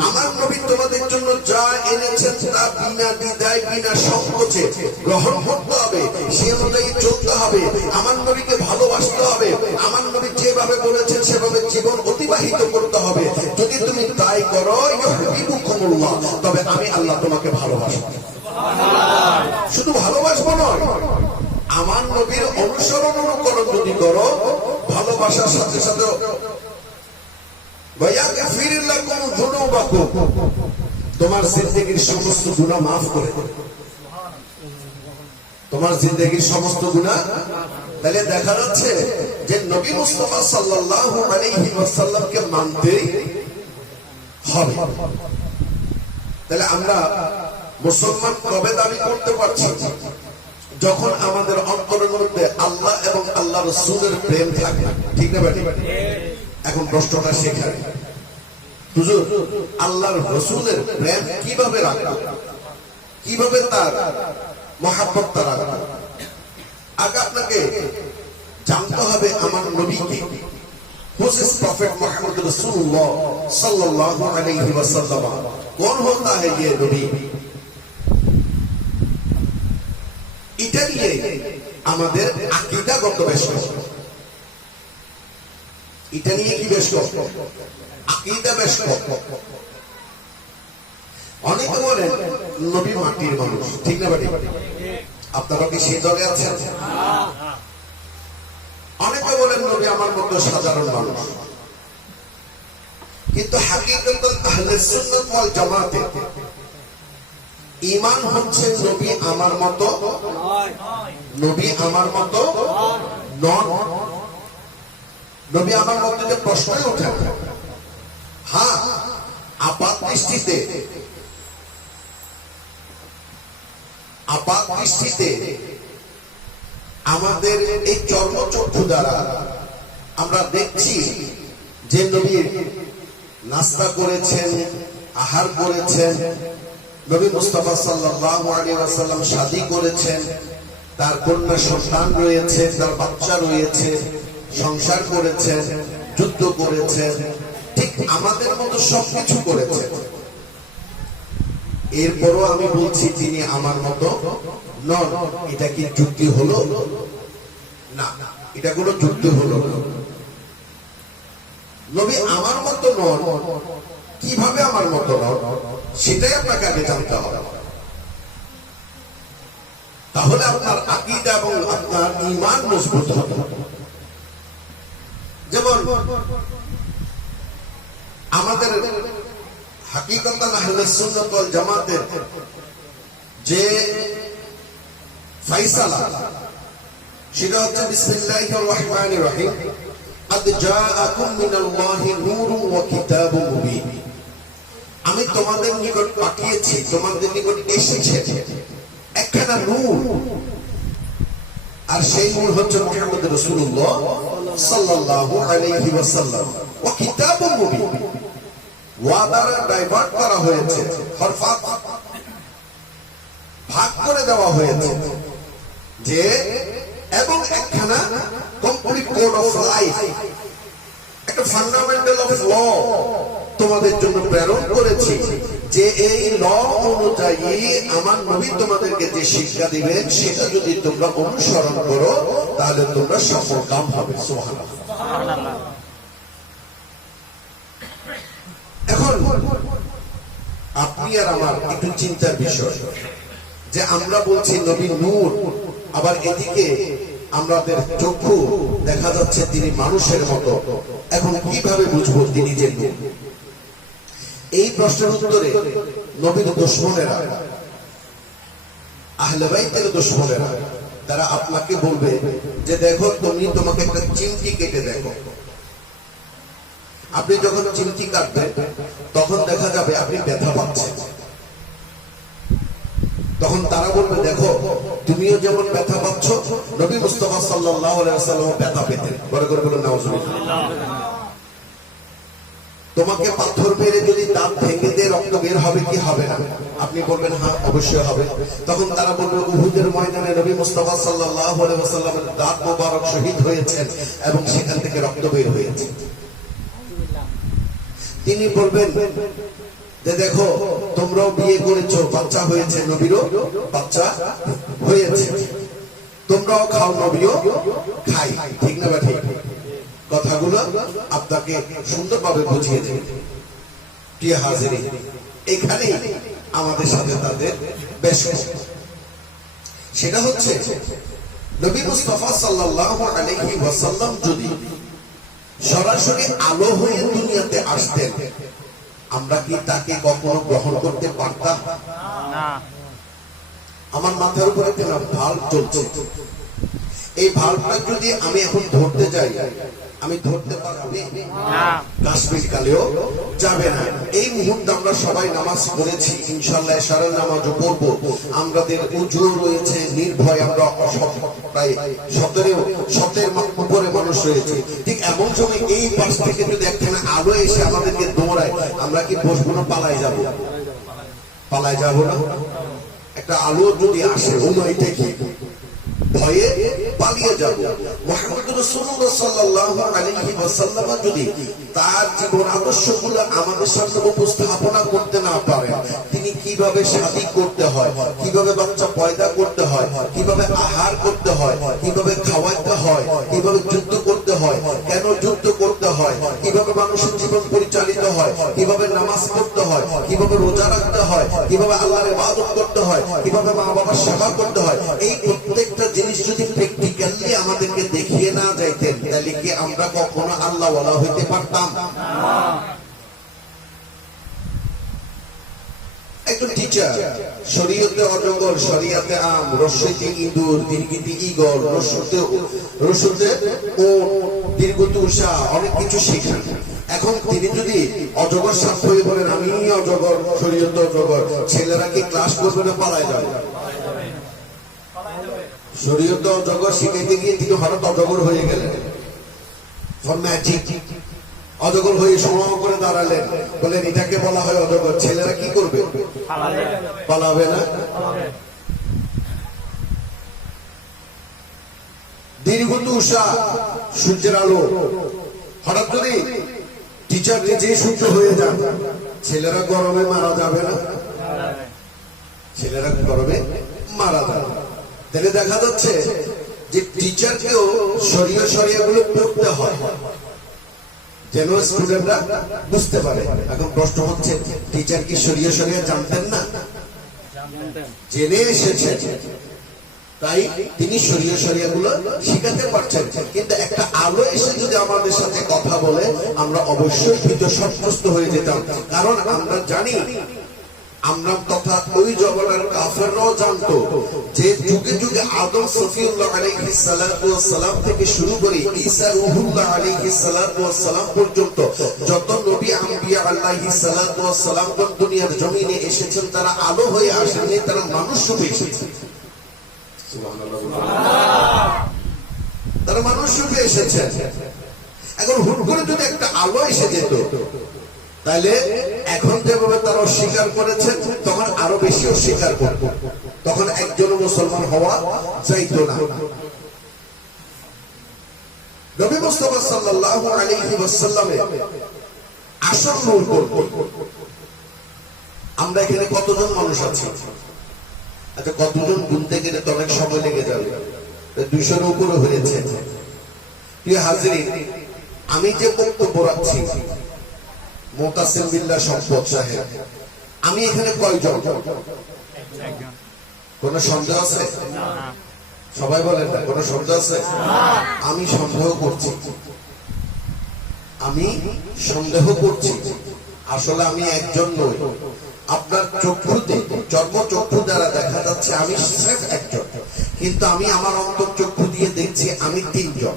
আমার নবী তোমাদের জন্য যা এনেছেন তা বিনা দ্বিধায় বিনা সংকোচে গ্রহণ করতে হবে, সেই অনুযায়ী চলতে হবে, আমার নবীকে ভালোবাসতে হবে, আমার নবী যেভাবে বলেছেন সেভাবে জীবন অতিবাহিত করতে হবে। যদি তুমি তাই করো ইউহিব্বুকুমুল্লাহ, তবে আমি আল্লাহ তোমাকে ভালোবাসবো। সুবহানাল্লাহ। শুধু ভালোবাসবো নয়, আমার নবীর অনুসরণ অনুকরণ যদি করো, ভালোবাসার সাথে সাথে তোমার জিন্দেগির সমস্ত গুনাহ মাফ করে দেবে, তোমার জিন্দেগির সমস্ত গুনাহ। তাহলে দেখা যাচ্ছে যে নবী মুস্তাফা সাল্লাল্লাহু আলাইহি ওয়াসাল্লামকে মানতে হবে। তাহলে আমরা মুসলমান কবে দাবি করতে পারছি? যখন আমাদের অন্তরের মধ্যে আল্লাহ এবং আল্লাহ রাসূলের প্রেম থাকে। ঠিক না বেটি? এখন প্রশ্নটা সেখানে, হুজুর আল্লাহর রাসূলের প্রেম কিভাবে রাখবো, কিভাবে তার মহব্বতটা রাখবো? আগে আপনাকে জানতে হবে আমার নবীকে। Who is Prophet Muhammad Rasulullah sallallahu alayhi wa sallam? कौन होता है ये नबी? এটা নিয়ে আমাদের আকীদাগত বেশ কষ্ট, এটা নিয়ে কি বেশ কষ্ট? আকীদা বেশ কষ্ট। অনেকে বলেন নবী মাটির মানুষ। ঠিক না বেটি? আপনারা কি সেই দলে আছেন? অনেকে বলেন নবী আমার মতো সাধারণ মানুষ, কিন্তু হাকিকতান আহলে সুন্নাত ওয়াল জামাতে ঈমান হচ্ছে নবী আমার মতো নবী আমার মতো নন। নবী আমার মতো যে প্রশ্নই ওঠে। হ্যাঁ, আপাত দৃষ্টিতে আমাদের এই চর্মচক্ষু দ্বারা আমরা দেখছি যে নবী নাস্তা করেছেন, আহার করেছেন, নবী মুস্তাফা সাল্লাল্লাহু আলাইহি ওয়াসাল্লাম শাদী করেছেন, তার কন্যা সন্তান রয়েছে, তার বাচ্চা রয়েছে, সংসার করেছেন, যুদ্ধ করেছেন। ঠিক ঠিক আমাদের মতো সবকিছু করেছেন, এরপরও আমি বলছি তিনি আমার মতো নন। এটা কি যুক্তি হলো? না, এটা কোনো যুক্তি হলো না। নবী আমার মতো নন, কিভাবে আমার মতো নন সেটাই আপনাকে আগে জানতে হবে। তাহলে আপনার আকীদা এবং আপনার ঈমান মজবুত হবে। যেমন আমাদের হাকিকতান আহলে সুন্নাত ওয়াল জামাতের যে ফায়সালা, সেটা হচ্ছে বিসমিল্লাহির রহমানির রহিম, আদ জাআকুম মিনাল্লাহি নূরুন ওয়া কিতাবুম মুবিন। আমি তোমাদের নিকট পাঠিয়েছি, তোমাদের নিকট এসেছে একখানা নূর, আর সেই নূর হচ্ছে মুহাম্মদ রাসূলুল্লাহ সাল্লাল্লাহু আলাইহি ওয়াসাল্লাম। ওয়া কিতাবুম মুবিন, ওয়াদারা ডাইভার্ট করা হয়েছে, হরফাত ভাগ করে দেওয়া হয়েছে যে, এবং একখানা কমপ্লিট কোড অফ লাইফ, একটা ফান্ডামেন্টাল অফ ল তোমাদের জন্য প্রেরণ করেছি, যে এই ল অনুযায়ী আমার নবী তোমাদেরকে যে শিক্ষা দিবেন সেটা যদি তোমরা অনুসরণ করো তাহলে তোমরা সফল কাম হবে। সুবহানাল্লাহ। এখন আপনি আর আমার একটু চিন্তার বিষয় যে আমরা বলছি নবী নূর, আবার এদিকে আমাদের চক্ষু দেখা যাচ্ছে তিনি মানুষের মতো। এখন কিভাবে বুঝবো তিনি যে নূর? এই প্রশ্নের উত্তরে নবীর দুশমনেরা, আহলে বাইতের দুশমনেরা, তারা আপনাকে বলবে যে দেখো, তুমি তোমাকে একটা চিমটি কেটে দেখো। আপনি যখন চিমটি কাটবেন তখন দেখা যাবে আপনি ব্যথা পাচ্ছেন। তখন তারা বলবে দেখো, তুমিও যেমন ব্যথা পাচ্ছ, নবী মুস্তাফা সাল্লাল্লাহু আলাইহি ওয়াসাল্লাম ব্যথা পেতেন। বড় করে বলুন নাউজুবিল্লাহ। তোমাকে পাথর মেরে যদি দাঁত ভেঙে দিয়ে রক্ত বের হবে কি হবে না? আপনি বলবেন হ্যাঁ, অবশ্যই হবে। তখন তারা বলবে উহুদের ময়দানে নবী মুস্তাফা সাল্লাল্লাহু আলাইহি ওয়াসাল্লামের দাঁত মোবারক শহীদ হয়েছেন এবং সেখান থেকে রক্ত বের হয়েছে। তিনি বলবেন যে দেখো, তোমরাও বিয়ে করেছো, বাচ্চা হয়েছে, নবীরও বাচ্চা হয়েছে, তোমরাও খাও, নবীও খাই। ঠিক না? ঠিক কথাগুলো আপনাকে সুন্দরভাবে বুঝিয়ে দেবে। প্রিয় হাজিরিন, এখানে আমাদের সাথে তাদের বেশ, সেটা হচ্ছে নবী মুস্তাফা সাল্লাল্লাহু আলাইহি ওয়াসাল্লাম যদি সরাসরি আলো হয়ে দুনিয়াতে আসতেন, আমরা কি তাকে কখনো গ্রহণ করতে পারতাম? না। আমার মাথার উপরে একটা ভাল্ব চলছে, এই ভাল্বটা যদি আমি এখন ধরতে যাই, আমি ধরতে পারবো না, কাশ্মীর কালেও যাবে না। এই মুহূর্তে আমরা সবাই নামাজ পড়েছি, ইনশাআল্লাহ এশারের নামাজও পড়বো, আমাদের উজু রয়েছে, নির্ভয় আমরা প্রায় 17 উপরে মানুষ রয়েছে। ঠিক এমন সময় এই পাশ থেকে যদি একখানা আলো এসে আমাদেরকে দৌড়ায়, আমরা কি বসবো না পালায় যাবো? পালায় যাবো না? একটা আলো যদি আসে, এটা কি ভয়ে পালিয়ে যাব? মুহাম্মদ রাসূলুল্লাহ সাল্লাল্লাহু আলাইহি ওয়াসাল্লাম যদি তার জীবন আদর্শগুলো আমাদের সামনে উপস্থাপনা করতে না পারেন, তিনি কিভাবে শাদী করতে হয়, কিভাবে বাচ্চা পয়দা করতে হয়, কিভাবে আহার করতে হয়, কিভাবে খাওয়াইতে হয়, কিভাবে যুদ্ধ করতে হয়, কেন যুদ্ধ করতে হয়, কিভাবে মানুষের জীবন পরিচালিত হয়, কিভাবে নামাজ পড়তে হয়, কিভাবে রোজা রাখতে হয়, কিভাবে আল্লাহর ইবাদত করতে হয়, কিভাবে মা বাবার সেবা করতে হয়, এই প্রত্যেকটা জিনিস যদি প্র্যাকটিক্যালি আমাদেরকে দেখিয়ে না যাইতেন, তাহলে কি আমরা কখনো আল্লাহ ওয়ালা হইতে পারতাম? একজন টিচার, শরীয়তে অজগর, শরিয়াতে আম, রসইতে ইঁদুর, দীর্ঘিতে ঈগল, রসুতে ও দীর্ঘতে উষা, অনেক কিছু শিখেন। এখন তিনি যদি অজগর সাক্ষ্য হয়ে বলেন আমি অজগর, শরীয়তে অজগর, ছেলেরা কি ক্লাস করবে না পালায় যাবে? শরীয়তে অজগর শিখাইতে গিয়ে তিনি হঠাৎ অজগর হয়ে গেলেন, অজগর হয়ে সময় করে দাঁড়ালেন, বলেন এটাকে বলা হয় অজগর। ছেলেরা কি করবে? পালাবে না? দীর্ঘত উষা, সূর্যের আলো, হঠাৎ করে টিচার নিজেই শুদ্ধ হয়ে যান, ছেলেরা গরমে মারা যাবে না? ছেলেরা গরমে মারা যাবে। তাহলে দেখা যাচ্ছে যে টিচারকেও শরিয়া শরিয়া গুলো পড়তে হয় যেন স্টুডেন্টরা বুঝতে পারে। এখন প্রশ্ন হচ্ছে, টিচার কি শরিয়া শরিয়া জানতেন না? জেনে এসেছেন, তাই তিনি শরিয়া শরিয়া গুলো শিখাতে পারছেন। কিন্তু একটা আলো এসে যদি আমাদের সাথে কথা বলে, আমরা অবশ্যই ভীত সন্ত্রস্ত হয়ে যেতাম। কারণ আমরা জানি, আমরা তথা ওই জমানার কাফেররাও জানতো যে যুগে যুগে আদম সফিউল্লাহ আলাইহিস সালাতু ওয়াস সালাম থেকে শুরু করে ঈসা রূহুল্লাহ আলাইহিস সালাতু ওয়াস সালাম পর্যন্ত যত নবী আম্বিয়া আলাইহিস সালাতু ওয়াস সালাম দুনিয়ার জমিনে এসেছেন, তারা আলো হয়ে আসেননি, তারা মানুষ রূপে এসেছেন। তারা মানুষ রূপে এসেছেন। এখন হুট করে যদি একটা আলো এসে যেত, তাহলে এখন যেভাবে তারা অস্বীকার করেছেন, তখন আরো বেশি অস্বীকার করত, তখন একজনও মুসলমান হওয়া চাইতো না। নবী মুস্তাফা সাল্লাল্লাহু আলাইহি ওয়াসাল্লামের আসল নূর কোন? আমরা এখানে কতজন মানুষ আছি? আচ্ছা, কতজন গুনতে গেলে তো অনেক সময় লেগে যাবে, 200-এর উপরে হয়েছে। প্রিয় হাজিরিন, আমি যে বক্তব্য রাখছি, মোতাসিম বিল্লাহ সম্পদ সাহেব, আমি এখানে কয়জন? কোন সন্দেহ আছে? সবাই বলেন না, কোন সন্দেহ আছে? আমি সন্দেহ করছি, আমি সন্দেহ করছি। আসলে আমি একজন নই। আপনার চক্ষুতে, চর্মচক্ষু দ্বারা দেখা যাচ্ছে আমি স্রেফ একজন, কিন্তু আমি আমার অন্তর্চক্ষু দিয়ে দেখছি আমি 3 জন।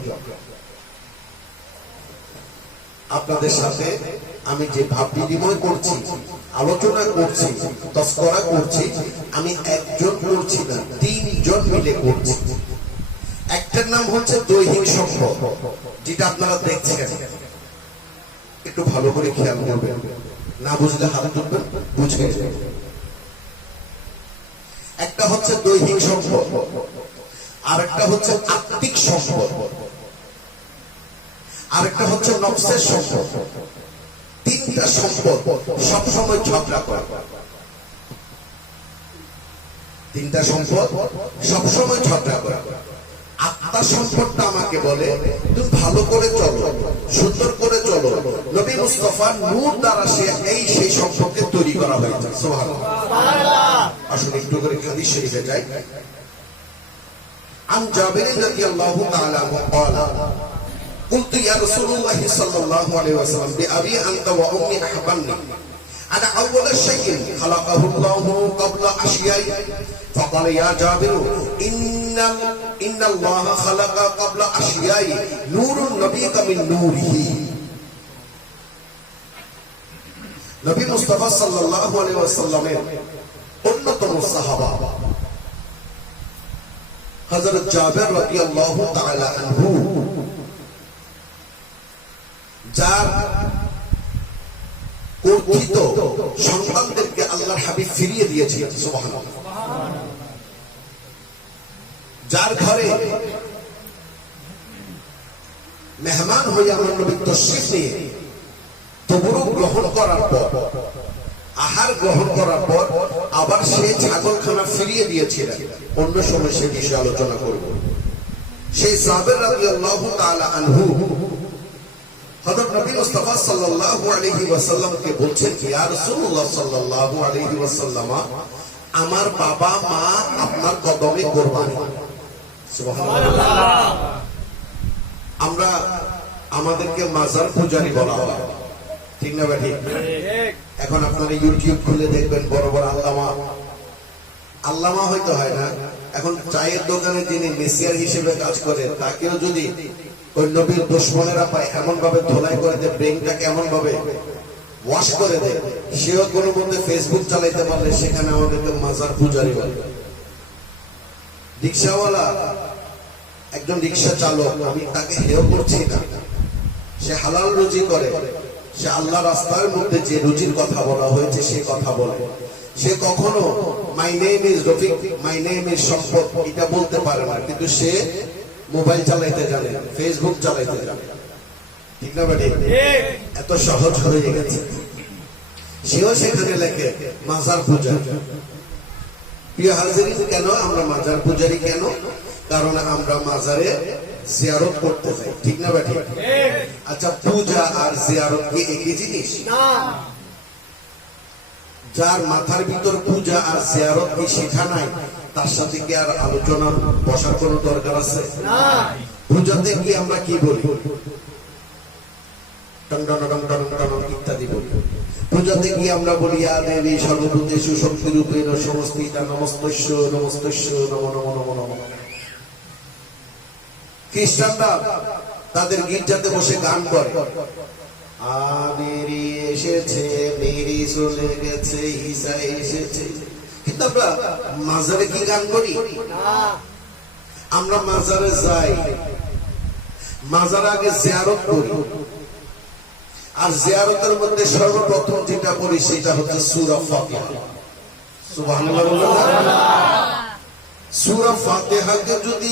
আপনাদের সাথে আমি যে ভাব বিনিময় করছি, আলোচনা করছি, তস্করা করছি, আমি একজন করছি না, 3 জন মিলে করছি। একটার নাম হচ্ছে দৈহিক সম্পদ, যেটা আপনারা দেখছেন। একটু ভালো করে খেয়াল করবেন, না বুঝলে হাত তুলবেন, বুঝে। একটা হচ্ছে দৈহিক সম্পদ, আর একটা হচ্ছে আত্মিক সম্পদ, আরেকটা হচ্ছে নফসের সম্পদ। 3টা সম্পদ সবসময় ঝগড়া করে। 3টা সম্পদ সবসময় ঝগড়া করে। আত্মা সম্পদটা আমাকে বলে, তুমি ভালো করে চলো, সুন্দর করে চলো। নবী মুস্তাফার নূর দ্বারা সেই সম্পদকে তৈরি করা হয়েছে। সুবহানাল্লাহ। আসলে একটু করে হাদিস শরীফে যাই। আন জাবির রাদিয়াল্লাহু তাআলা ক্বালা قلت يا رسول الله صلى الله عليه وسلم بأبي أنت وأمي أحبني أنا أول شيء خلقه الله قبل أشياء فقال يا جابر إن الله خلق قبل أشياء نور نبيك من نوره নবী মুস্তাফা সাল্লাল্লাহু আলাইহি ওয়াসাল্লামের অন্যতম সাহাবা হযরত জাবের রাদিয়াল্লাহু তাআলা আনহু, যার কর্তৃত্ব সন্তানদেরকে আল্লাহর হাবিব ফিরিয়ে দিয়েছিলেন। সুবহানাল্লাহ। যার ঘরে মেহমান হয়ে আমার নবী তশরিফ নিয়ে তবরুক গ্রহণ করার পর, আহার গ্রহণ করার পর আবার সে ছাগলখানা ফিরিয়ে দিয়েছিলেন। অন্য সময় সে বিষয়ে আলোচনা করব। সেই জাবের রাদিয়াল্লাহু তাআলা আনহু হযরত নবী মুস্তাফা সাল্লাল্লাহু আলাইহি ওয়াসাল্লামকে বলছেন, ইয়া রাসূলুল্লাহ সাল্লাল্লাহু আলাইহি ওয়াসাল্লাম, আমার বাবা মা আপনার কদমে কুরবানি। সুবহানাল্লাহ। আমরা আমাদেরকে মাজার পূজারী বলা হয়, ঠিক না ভাই? এখন আপনারা ইউটিউব খুলে দেখবেন, বড় বড় আল্লামা হয়তো হয় না, এখন চায়ের দোকানে যিনি মেসিয়ার হিসেবে কাজ করে, তাকেও যদি ওই নবীর দুশমনেরা পায়, এমন ভাবে ধোলাই করে দেয়, ব্রেনটাকে এমন ভাবে ওয়াশ করে দেয়, সেও কোনো মধ্যে ফেসবুক চালাইতে পারলে সেখানে আমাদেরকে মাজার পূজারী বলে। রিক্সাওয়ালা, একজন রিক্সা চালক, আমি তাকে হেয় করছি না, সে হালাল রুজি করে, সে আল্লাহ রাস্তার মধ্যে যে রুজির কথা বলা হয়েছে সে কথা বলে। সে কখনো my name is Rafiq, my name is সম্পদ এটা বলতে পারে না, কিন্তু সে মোবাইল চালাইতে জানে, ফেসবুক চালাইতে জানে। ঠিক না বেটি? এত সহজ হয়ে গেছে। সেও সেখানে লেখে মাজার পূজা। প্রিয় হাজিরিন, কেন আমরা মাজার পূজারি? কেন? কারণ আমরা মাজারে জিয়ারত করতে যাই। ঠিক না বেটি? আচ্ছা, পূজা আর জিয়ারত কি একই জিনিস? যার মাথার ভিতর পূজা আর জিয়ারত কি শেখা নাই, তার সাথে কি আর আলোচনা বসার কোন দরকার আছে? পূজাতে কি আমরা কি বলি? ইত্যাদি বলি। পূজাতে কি আমরা বলি দেবী সর্বভূতেষু শক্তিরূপেণ সমস্তিতা নমস্তস্য নমস্তস্য নমো নমো নমো নমো। খ্রিস্টানরা তাদের গির্জাতে বসে গান করে, মেরি এসেছে, মেরি চলে গেছে, ঈসা এসেছে। কিন্তু আমরা মাজারে কি গান করি? আমরা মাজারে যাই, মাজারে আগে জিয়ারত করি, আর জিয়ারতের মধ্যে সর্বপ্রথম যেটা করি সেটা হচ্ছে সূরা ফাতিহা। সুবহানাল্লাহ বলুন। সূরা ফাতিহাকে যদি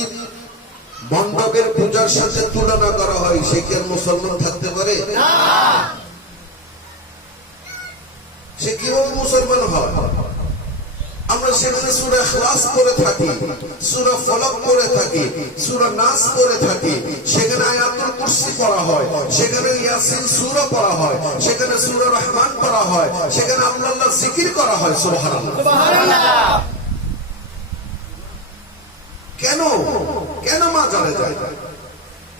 মণ্ডপের পূজার সাথে তুলনা করা হয়, সে কি আর মুসলমান থাকতে পারে? সে কিভাবে মুসলমান হয়? আমরা সেখানে সূরা ইখলাস করে থাকি, সূরা ফালাক করে থাকি, সূরা নাস করে থাকি, সেখানে আয়াতুল কুরসি পড়া হয়, সেখানে ইয়াসিন সূরা পড়া হয়, সেখানে সূরা রহমান পড়া হয়, সেখানে আল্লাহর জিকির করা হয়। সুবহানাল্লাহ, সুবহানাল্লাহ। কেন কেন মাজারে যায়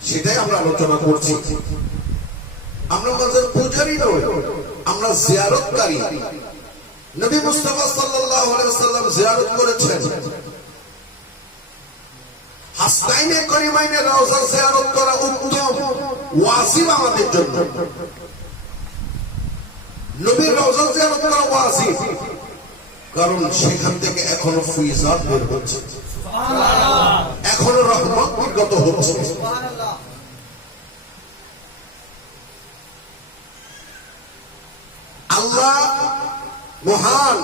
সেটাই আমরা আলোচনা করছি। আমরা মাজার পূজারি নই, আমরা জিয়ারতকারী। নবী মুস্তাফা সাল্লাল্লাহু আলাইহি ওয়াসাল্লাম জিয়ারত করেছেন। হাসনাইনে করিমাইনে রওজা জিয়ারত করা উত্তম, ওয়াজিব আমাদের জন্য। নবীর রওজা জিয়ারত করা ওয়াজিব, কারণ সেখান থেকে এখনো ফয়জাত বের হচ্ছে, এখনো রহমত নির্গত হচ্ছে। আল্লাহ মহান,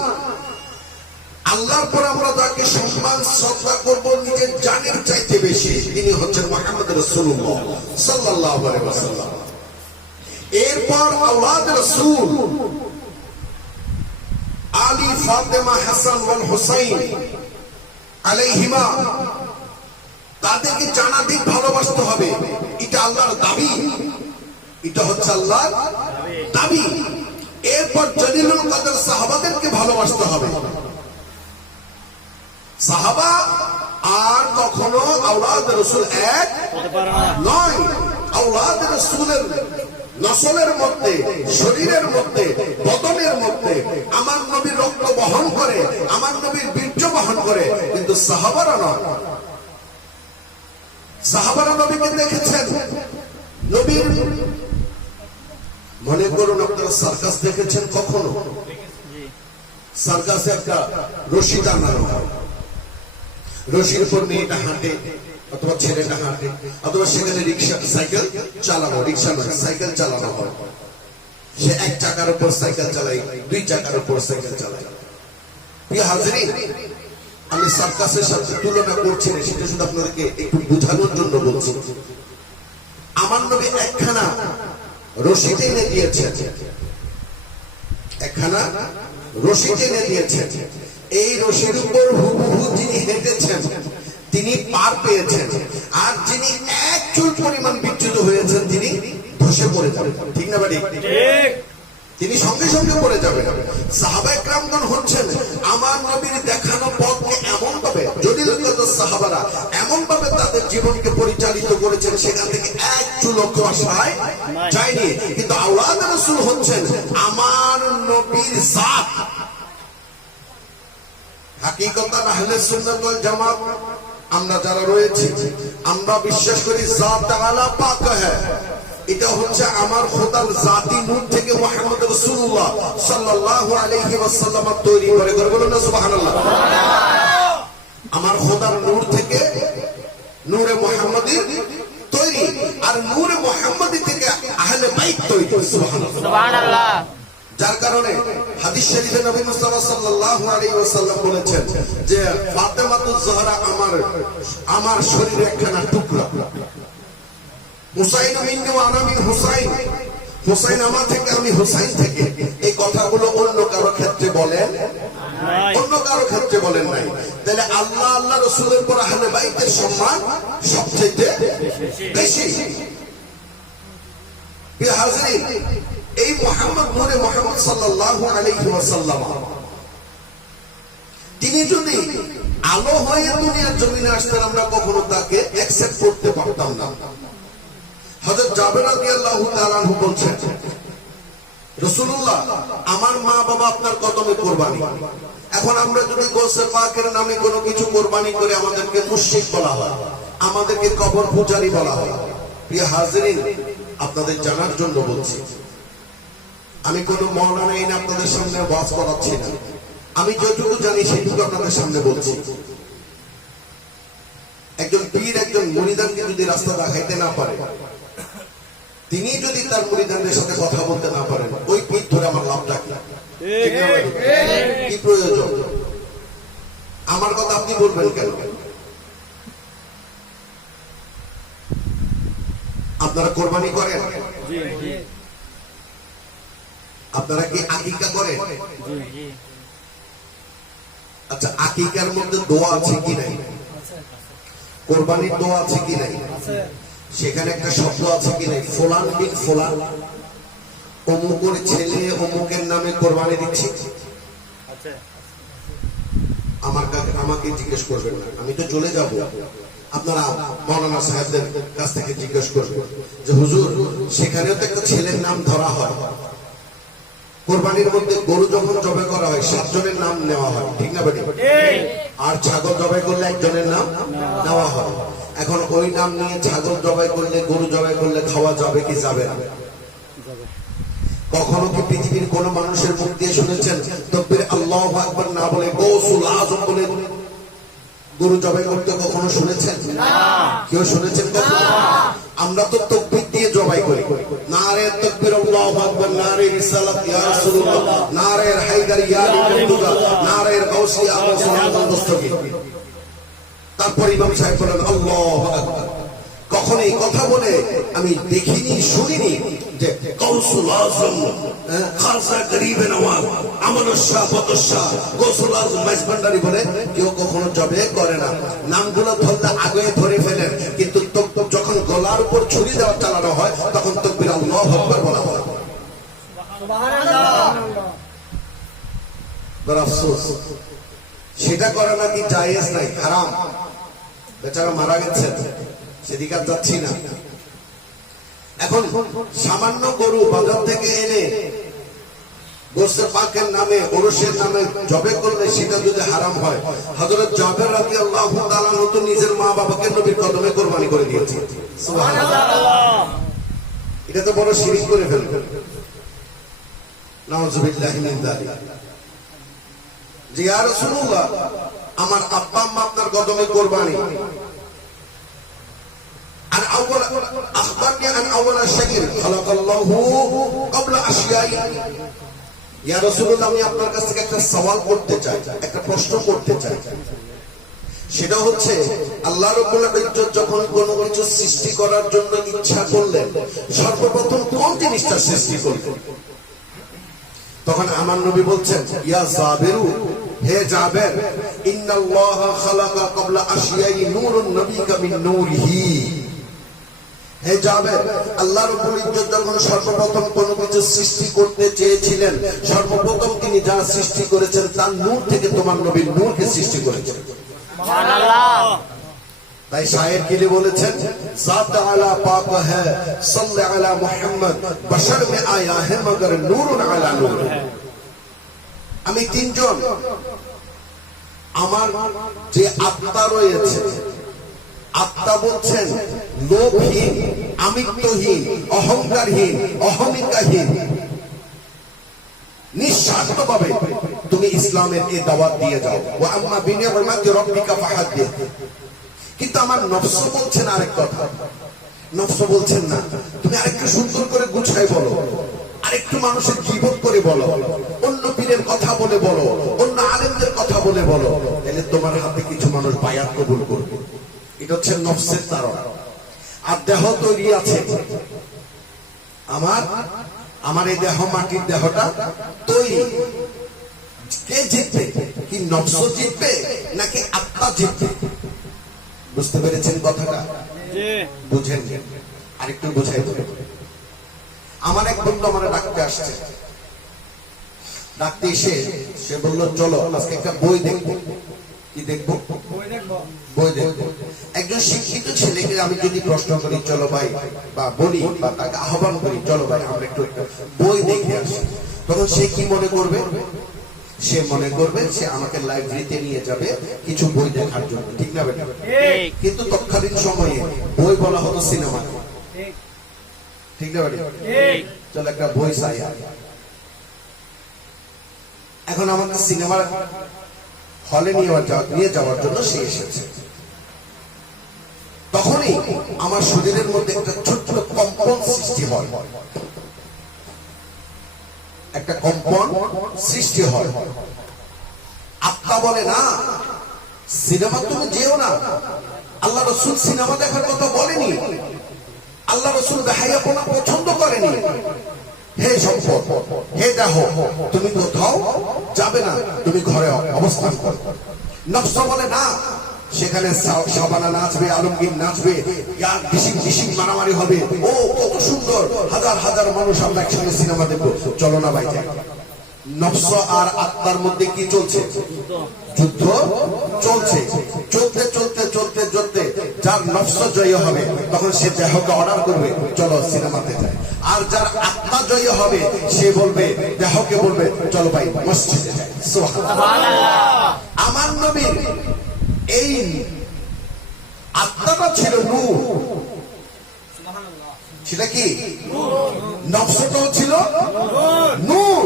আল্লাহর পর আমরা যাকে সম্মান শ্রদ্ধা করব নিজের জানের চাইতে বেশি, তিনি হচ্ছেন মুহাম্মদ রাসূলুল্লাহ সাল্লাল্লাহু আলাইহি ওয়াসাল্লাম। এরপর আওলাদ রাসূল আলী, ফাতেমা, হাসান ওয়াল হুসাইন আলাইহিমা, তাদেরকে জানাতে ভালোবাসতে হবে। এটা আল্লাহর দাবি, এটা হচ্ছে আল্লাহর দাবি। এরপর জলিলুল কদর সাহাবাদেরকে ভালোবাসতে হবে। সাহাবা আর কখনো আওলাদ রাসূল এক নয়। আওলাদ রাসূলের নসলের মধ্যে, শরীরের মধ্যে, বদনের মধ্যে আমার নবীর রক্ত বহন করে, আমার নবীর বীর্য বহন করে, কিন্তু সাহাবারা নয়। সাহাবারা নবীকে দেখেছেন। নবীর, মনে করুন আপনারা সার্কাস দেখেছেন কখনো? সার্কাসে একটা রশি টানানো হয়, রশির উপর মেয়েটা হাঁটে অথবা ছেলেটা হাঁটে, অথবা সেখানে রিক্সা, সাইকেল চালানো, রিক্সা নয় সাইকেল চালানো হয়। সে এক চাকার উপর সাইকেল চালায়, দুই চাকার উপর সাইকেল চালায়। প্রিয় হাজিরিন, আমি সার্কাসের সাথে তুলনা করছি না, সেটা শুধু আপনাদেরকে একটু বোঝানোর জন্য বলছি। আমার নবী একখানা রশি টেনে দিয়েছেন, একখানা রশি টেনে দিয়েছেন। এই রশির উপর হুবহু যিনি হেঁটেছেন তিনি পার পেয়েছেন, আর যিনি এক চুল পরিমাণ বিচ্যুত হয়েছেন তিনি ধসে পড়ে যাবেন। ঠিক না বাড়ি? তিনি সঙ্গে সঙ্গে পড়ে যাবেন। সাহাবায়ে কেরামগণ হচ্ছেন আমার নবীর দেখানো পথকে এমন ভাবে, জলিল কদর সাহাবারা এমন ভাবে তাদের জীবনকে পরিচালিত করেছেন, সেখান থেকে এক চুল আশায় যায়নি। কিন্তু আওলাদ রাসূল হচ্ছেন আমার নবীর জাত। হাকিকতান আহলে সুন্নাত ওয়াল জামাত আমরা যারা রয়েছি, আমরা বিশ্বাস করি জাত তাআলা পাক হ্যায়। এটা হচ্ছে আমার খোদার জাতি নূর থেকে মুহাম্মদ রাসূলুল্লাহ সাল্লাল্লাহু আলাইহি ওয়াসাল্লাম তৈরি করে। বলুন না সুবহানাল্লাহ। আমার খোদার নূর থেকে নূরে মুহাম্মদী তৈরি, আর নূরে মুহাম্মদী থেকে আহলে বাইত তৈরি। সুবহানাল্লাহ। যার কারণে হাদিস শরীফে নবী মুস্তাফা সাল্লাল্লাহু আলাইহি ওয়াসাল্লাম বলেছেন যে ফাতেমাতুজ জোহরা আমার শরীরে একখানা টুকরা। হুসাইন মিন্নি ওয়া আনা মিন হুসাইন, হুসাইন আমার থেকে, আমি হুসাইন থেকে, এই কথাগুলো অন্য কারো ক্ষেত্রে বলেন অন্য কারো ক্ষেত্রে বলেন নাই। তাহলে আল্লাহ আল্লাহ রাসূলের পর আহলে বাইতের সম্মান সবচেয়ে বেশি। প্রিয় হাজরিন, এই মুহাম্মদ নূরে মুহাম্মদ সাল্লাল্লাহু আলাইহি ওয়াসাল্লাম তিনি যদি আলো হয়ে দুনিয়ার জমিনে আসতেন, আমরা কখনো তাকে অ্যাকসেপ্ট করতে পারতাম না। হযরত জাবের রাদিয়াল্লাহু তাআলা আনহু বলছেন, রাসূলুল্লাহ আমার মা বাবা আপনার কদমে কুরবানি। এখন আমরা যদি গোসে পাকের নামে কোনো কিছু কুরবানি করে আমাদেরকে মুশরিক বলা হয়, আমাদেরকে কবর পূজারী বলা হয়। প্রিয় হাজিরিন, আপনাদের জানার জন্য বলছি, আমি কোনো মাওলানা এনে আপনাদের সামনে ওয়াজ করাচ্ছি না, আমি যতটুকু জানি সেটুকু আপনাদের সামনে বলছি। একজন পীর একজন মুরিদানকে যদি রাস্তা দেখাইতে না পারে, তিনি যদি তার মুরিদানদের সাথে কথা বলতে না পারেন, ওই পীর ধরে আমার লাভটা কি? কি প্রয়োজন? আমার কথা আপনি বলবেন কেন? আপনারা কোরবানি করেন? আপনারা কি আকিকা করেন? আচ্ছা, আকিকার মধ্যে দোয়া আছে কি নাই? কোরবানির দোয়া আছে কি নাই? সেখানে একটা শব্দ আছে কি নাই? ফুলান বিন ফুলান, অমুকের ছেলে অমুকের নামে কোরবানি দিচ্ছি। আমাকে জিজ্ঞেস করবেন না, আমি তো চলে যাব। আপনারা মাওলানা সাহেবদের কাছ থেকে জিজ্ঞেস করবেন যে হুজুর, সেখানেও তো একটা ছেলের নাম ধরা হয়। কোরবানির মধ্যে গরু যখন জবাই করা হয় 7 জনের নাম নেওয়া হয়, ঠিক না বেটি? আর ছাগল জবাই করলে একজনের নাম নেওয়া হয়। এখন ওই নাম নিয়ে ছাগল জবাই করলে, গরু জবাই করলে খাওয়া যাবে কি যাবে না? কখনো কি পৃথিবীর কোন মানুষের মুখ দিয়ে শুনেছেন তাকবীর আল্লাহু আকবার না বলে গৌসুল আজম বলে গরু জবাই করতে? কখনো শুনেছেন? কেউ শুনেছেন কখনো? আমরা তো তাকবীর দিয়ে জবাই করি, নারে তাকবীর আল্লাহু আকবার, নারে রিসালাত ইয়া রাসূলুল্লাহ, নারে হায়দার ইয়া লিল্লাহ, নারে গাউসিয়া আবু দস্তগীর। তারপর ইমাম সাহেব বলেন আল্লাহু আকবার। কখনো এই কথা বলে আমি দেখিনি, শুনিনি যে গাউসুল আজম, খালসা গরিবে নওয়াজ, আমানুর শাহ, ফতহ শাহ, গাউসুল আজম মাইজভান্ডারি বলে কেউ কখনো জবাই করে না। নামগুলো ধরলে আগে ধরে ফেলেন, কিন্তু যখন গলার উপর ছুরি দেওয়া চালানো হয় তখন তাকবীর আল্লাহু আকবার বলা হয়। বড় আফসোস, সেটা করা নাকি জায়েজ নাই, হারাম। বেচারা মারা গেছেন, সেদিকে আর যাচ্ছি না। এখন সামান্য গরু বাজার থেকে এনে গোশে পাকের নামে, ওরসের নামে জবাই করলে সেটা যদি হারাম হয়, হযরত জাবের রাদিয়াল্লাহু তাআলা তো নিজের মা বাবাকে নবীর কদমে কুরবানি করে দিয়েছে। সুবহানাল্লাহ। এটা তো বড় শিরক করে ফেলবে। নাউযুবিল্লাহি মিন যালিক। জি ইয়া রাসূলুল্লাহ, আমার আব্বা আম্মা আপনার কদমে কুরবানি। আর আউয়াল আখবারনি আন আউয়াল শাইইন খালাকাল্লাহু ক্বাবলা আশিয়াই। ইয়া রাসূলুল্লাহ, আমি আপনার কাছ থেকে একটা সওয়াল করতে চাই, একটা প্রশ্ন করতে চাই। সেটা হচ্ছে, আল্লাহ রাব্বুল ইজ্জত যখন কোনো কিছু সৃষ্টি করার জন্য ইচ্ছা করলেন, সর্বপ্রথম কোন জিনিসটা সৃষ্টি করলেন? তখন আমার নবী বলছেন, ইয়া জাবেরু, হে জাবের, ইন্নাল্লাহা খালাকা ক্বাবলা আশিয়াই নূরুন নবিকা মিন নূরিহি। হে জাবের, আল্লাহ রাব্বুল ইজ্জত যখন সর্বপ্রথম কোনো কিছু সৃষ্টি করতে চেয়েছিলেন, সর্বপ্রথম তিনি যা সৃষ্টি করেছেন তার নূর থেকে তোমার নবীর নূরকে সৃষ্টি করেছেন। সুবহানাল্লাহ। তাই শায়ের কি বলেছেন, জাত আলা পাক है सल्ले अला मुहम्मद बशर में आया है मगर नूरुन अला नूर। আমি তিনজন, আমার যে আত্মা রয়েছে, আত্মা বলছেন লোভহীন, আমিত্বহীন, অহংকারহীন, অহমিকাহীন, নিঃস্বার্থভাবে তুমি ইসলামের এই দাওয়াত দিয়ে যাও। ওয়া আম্মা বিনিআমাতি রাব্বিকা ফাহাদ্দিস। কিন্তু আমার নফস বলছেন আরেক কথা। নফস বলছেন না, তুমি আরেকটু সুন্দর করে গুছাই বলো, আরেকটু মানুষের গীবত করে বলো, অন্য পীরের কথা বলে বলো, অন্য আলেমদের কথা বলে বলো, তাহলে তোমার হাতে কিছু মানুষ বায়াত কবুল করবে। এটা হচ্ছে নফসের তাড়না। আর দেহ তৈরি আছে আমার আমার এই দেহ মাটির দেহটা তৈরি। কে জিতবে? কি নফস জিতবে নাকি আত্মা জিতবে? বুঝতে পেরেছেন কথাটা? বুঝেন? আরেকটু বুঝাই দেব। আমার এক বন্ধু আমার ডাকতে আসছে, ডাকতে এসে সে বললো চলো আজকে একটা বই দেখবো। কি দেখবো? বই দেখবো। একজন শিক্ষিত ছেলেকে আমি যদি প্রশ্ন করি চলো ভাই, বা বলি বা তাকে আহ্বান করি চলো ভাই আমরা একটু বই দেখে আসি, তখন সে কি মনে করবে? সে মনে করবে সে আমাকে লাইব্রেরিতে নিয়ে যাবে কিছু বই দেখার জন্য, ঠিক না বেটা? কিন্তু তৎকালীন সময়ে বই বলা হতো সিনেমা, ঠিক না বেটা? চলো একটা বই চাই। এখন আমাকে সিনেমার হলে নিয়ে যাওয়ার জন্য সে এসেছে। তখনই আমার শরীরের মধ্যে একটা ছোট্ট কম্পন সৃষ্টি হয়, একটা কম্পন সৃষ্টি হয়। আত্মা বলে না সিনেমা তুমি যেও না, আল্লাহ রসুল সিনেমা দেখার কথা বলেনি, আল্লাহ রসুল বেহায়াপনা পছন্দ করেনি। হে সম্পদ, হে দেহ, তুমি কোথাও যাবে না, তুমি ঘরে অবস্থান করো। নফস বলে না সেখানে শাবানা নাচবে, আলমগীর নাচবে, ডিসিং মারামারি হবে, ও কত সুন্দর, হাজার হাজার মানুষ আমরা একসঙ্গে সিনেমা দেখবো, চলো না ভাই যাই। নফস আর আত্মার মধ্যে কি চলছে? যুদ্ধ চলছে। চলতে চলতে চলতে চলতে যার নফস জয় হবে তখন সে দেহকে অর্ডার করবে চলো সিনেমাতে যাই। আর যার আত্মা জয় হবে সে বলবে, দেহকে বলবে চলো ভাই মসজিদে যাই। সুবহানাল্লাহ। আমার নবীর এই আত্মাটা ছিল নূর। সেটা কি? নফসটাও ছিল নূর।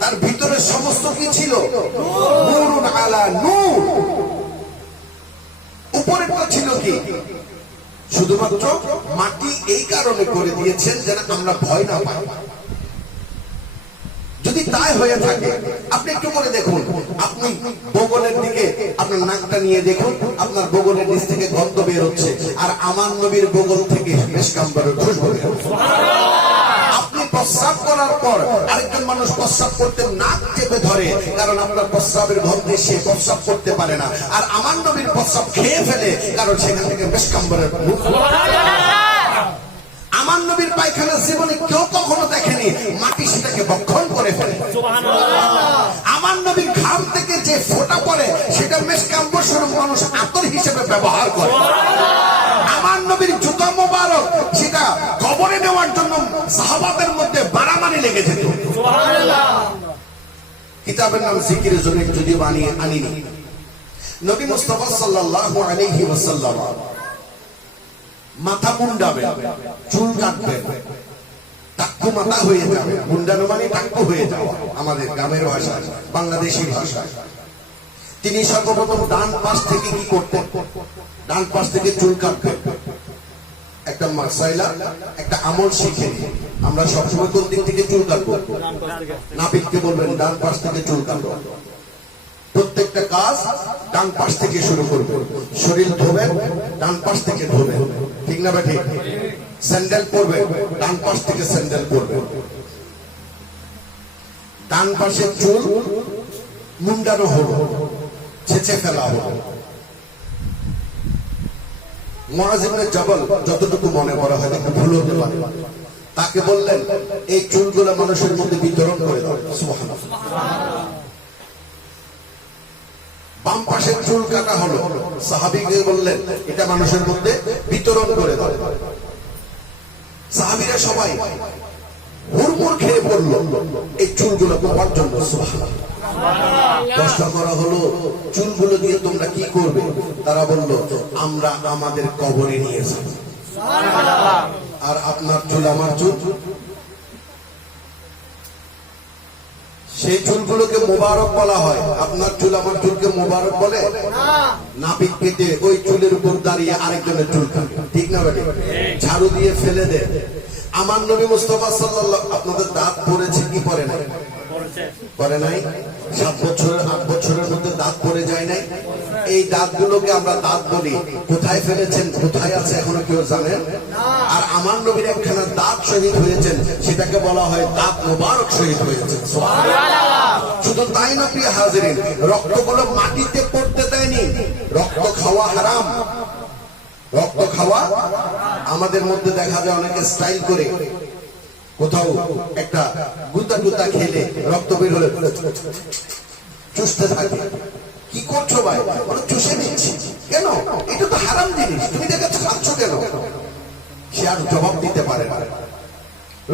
তার ভিতরে সমস্ত কি ছিল? নূরুন আলা নূর। উপরেরটা ছিল কি? শুধুমাত্র মাটি এই কারণে করে দিয়েছেন যেন আমরা ভয় না পাই। যদি তাই হয়ে থাকে আপনি একটু করে দেখুন, আপনি বগলের দিকে আপনার নাকটা নিয়ে দেখুন, আপনার বগলের নিচ থেকে গন্ধ বের হচ্ছে, আর আমার নবীর বগল থেকে মেশকাম্বরের খুশবু বের হচ্ছে। আপনি প্রস্রাব করার পর আরেকজন মানুষ প্রস্রাব করতে নাক চেপে ধরে, কারণ আপনার প্রস্রাবের গন্ধে সে প্রস্রাব করতে পারে না, আর আমার নবীর প্রস্রাব খেয়ে ফেলে, কারণ সেখান থেকে মেশকাম্বরের। আমার নবীর পায়খানা জীবনে কেউ কখনো দেখেনি, মাটি সেটাকে ভক্ষণ করে ফেলে। আমার নবীর ঘাম থেকে যে ফোঁটা পড়ে সেটা মেশকাম্বর স্বরূপ মানুষ আতর হিসেবে ব্যবহার করে। আমার নবীর জুতা মোবারক সেটা কবরে নেওয়ার জন্য সাহাবাদের মধ্যে মারামারি লেগে যেত। কিতাবের নাম জিকিরে জন্য যদিও আনিনি। নবী মুস্তাফা সাল্লাল্লাহু আলাইহি ওয়াসাল্লাম মাথা মুন্ডাবেন, চুল কাটবেন, টাক্কু মাথা হয়ে যাবে। মুন্ডানো মানে টাক্কু হয়ে যাওয়া আমাদের গ্রামের ভাষায়, বাংলাদেশি ভাষায়। তিনি সর্বপ্রথম ডান পাশ থেকে কি করতেন? ডান পাশ থেকে চুল কাটতেন। একটা মাসাইলা, একটা আমল শিখে নিন। আমরা সবসময় কোন দিক থেকে চুল কাটবো? নাপিতকে বলবেন ডান পাশ থেকে চুল কাটবো। প্রত্যেকটা কাজ ডান পাশ থেকে শুরু করবে। শরীর ধোবেন, ডান পাশ থেকে ধোবেন, ঠিক না ঠিক? স্যান্ডেল পরবে, ডান পাশ থেকে স্যান্ডেল পরবে। ডান পাশে চুল মুন্ডানো হলো, ছেঁচে ফেলা হলো। মুআয ইবনে জাবাল, যতটুকু মনে করা হয় একটু ভুল হতে পারে, তাকে বললেন এই চুলগুলো মানুষের মধ্যে বিতরণ করে দাও। সুবহানাল্লাহ। বাম পাশের চুল কাটা হলো, সাহাবীকে বললেন এটা মানুষের মধ্যে বিতরণ করে দাও। সাহাবীরা সবাই হুড়মুড় খেয়ে পড়ল এই চুলগুলো পাওয়ার জন্য। সুবহানাল্লাহ। প্রশ্ন করা হলো চুলগুলো দিয়ে তোমরা কি করবে? তারা বলল আমরা আমাদের কবরে নিয়ে যাব। সুবহানাল্লাহ। আর আপনার চুল আমার চুল, সেই চুলগুলোকে মোবারক বলা হয়। আপনার চুল আমার চুলকে মোবারক বলে? নাপিত পেতে ওই চুলের উপর দাঁড়িয়ে আরেকজনের চুল কাটে, ঠিক না বেটা? ঝাড়ু দিয়ে ফেলে দেয়। আমার নবী মুস্তাফা সাল্লাল্লাহু, আপনাদের দাঁত পড়েছে কি পড়ে না? করে নাই? 7 বছরের 8 বছরের মধ্যে দাঁত পড়ে যায় নাই? এই দাঁতগুলোকে আমরা দাঁত বলি। কোথায় ফেলেছেন, কোথায় আছে এখনো কেউ জানেন? আর আমার নবীর একখানা দাঁত শহীদ হয়েছেন, সেটাকে বলা হয় দাঁত মোবারক শহীদ হয়েছেন। শুধু তাই না প্রিয় হাজিরিন, রক্তগুলো মাটিতে পড়তে দেয়নি। রক্ত খাওয়া হারাম, রক্ত খাওয়া। আমাদের মধ্যে দেখা যায় অনেকে স্টাইল করে কোথাও একটা গুতা গুতা খেলে রক্ত বের হলে চুষতে থাকে। কি করছো ভাই? ওরা চুষে নিচ্ছি কেন? এটা তো হারাম জিনিস, তুমি দেখে খাচ্ছ কেন? সে আর জবাব দিতে পারে না।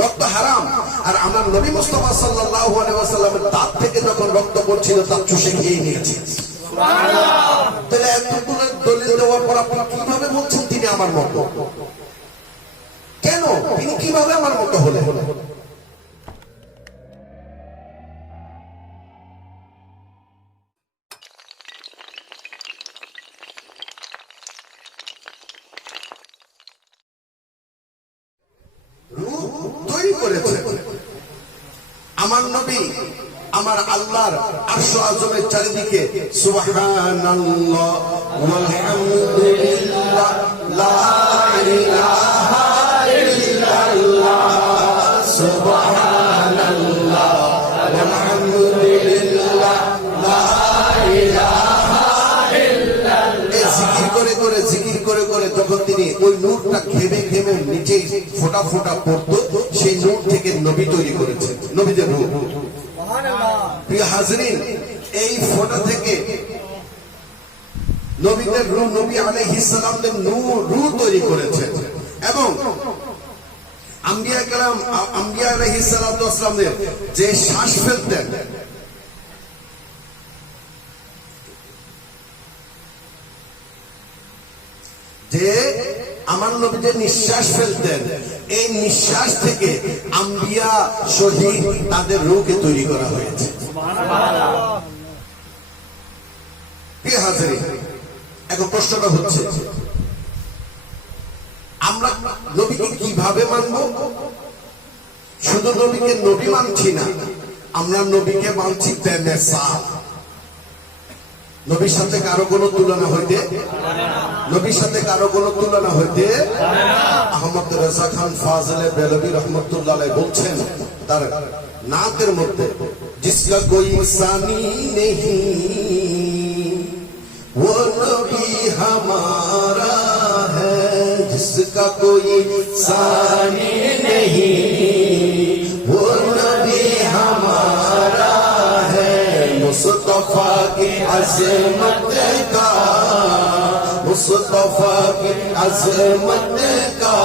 রক্ত হারাম। আর আমার নবী মুস্তাফা সাল্লাল্লাহু আলাইহি ওয়াসাল্লামের দাঁত থেকে যখন রক্ত পড়ছিল, তা চুষে খেয়ে নিয়েছে। তাহলে এতগুলো দলিল দেওয়ার পর আপনি কিভাবে বলছেন তিনি আমার মতো? কেন তিনি কিভাবে আমার মতো হলেন? তৈরি করেছে আমার নবী। আমার আল্লাহর আরশ আযমের চারিদিকে সুবহানাল্লাহ ওয়ালহামদুলিল্লাহ লা ইলাহা ইল্লাল্লাহ সুবহানাল্লাহ ওয়ালহামদুলিল্লাহ লা ইলাহা ইল্লাল্লাহ। জিকির করে করে জিকির করে করে যখন তিনি ওই নূরটা ঘেমে ঘেমে নিচে ফোঁটা ফোঁটা পড়তো, সেই নূর থেকে নবী তৈরি করেছেন, নবীদের নূর। প্রিয় হাজরিন, এই ফোঁটা থেকে নবীদের রূহ, নবী আলাইহিস সালামদের রূহ তৈরি করেছেন। এবং আম্বিয়া কেরাম, আম্বিয়া আলাইহিস সালাতু ওয়াস সালামদের যে শ্বাস ফেলতেন, যে আমার নবী যে নিঃশ্বাস ফেলতেন, এই নিঃশ্বাস থেকে আম্বিয়া শহীদ তাদের রূহকে তৈরি করা হয়েছে। প্রিয় হাজিরিন, এখন প্রশ্নটা হচ্ছে আমরা নবীকে কিভাবে মানব? শুধু নবীকে নবী মানছি না, আমরা নবীকে মানছি বেমিসাল। নবীর সাথে কারো কোনো তুলনা হইতে, নবীর সাথে কারো কোনো তুলনা হইতে। আহমদ রাজা খান ফাজলে বেলভী রহমতুল্লাহ আলাইহি বলছেন তার নাতের মধ্যে, জিসকা কোই সানি নেহি वो नबी हमारा है, जिसका कोई सानी नहीं वो नबी हमारा है। मुस्तफा की अजमत का, मुस्तफा की अजमत का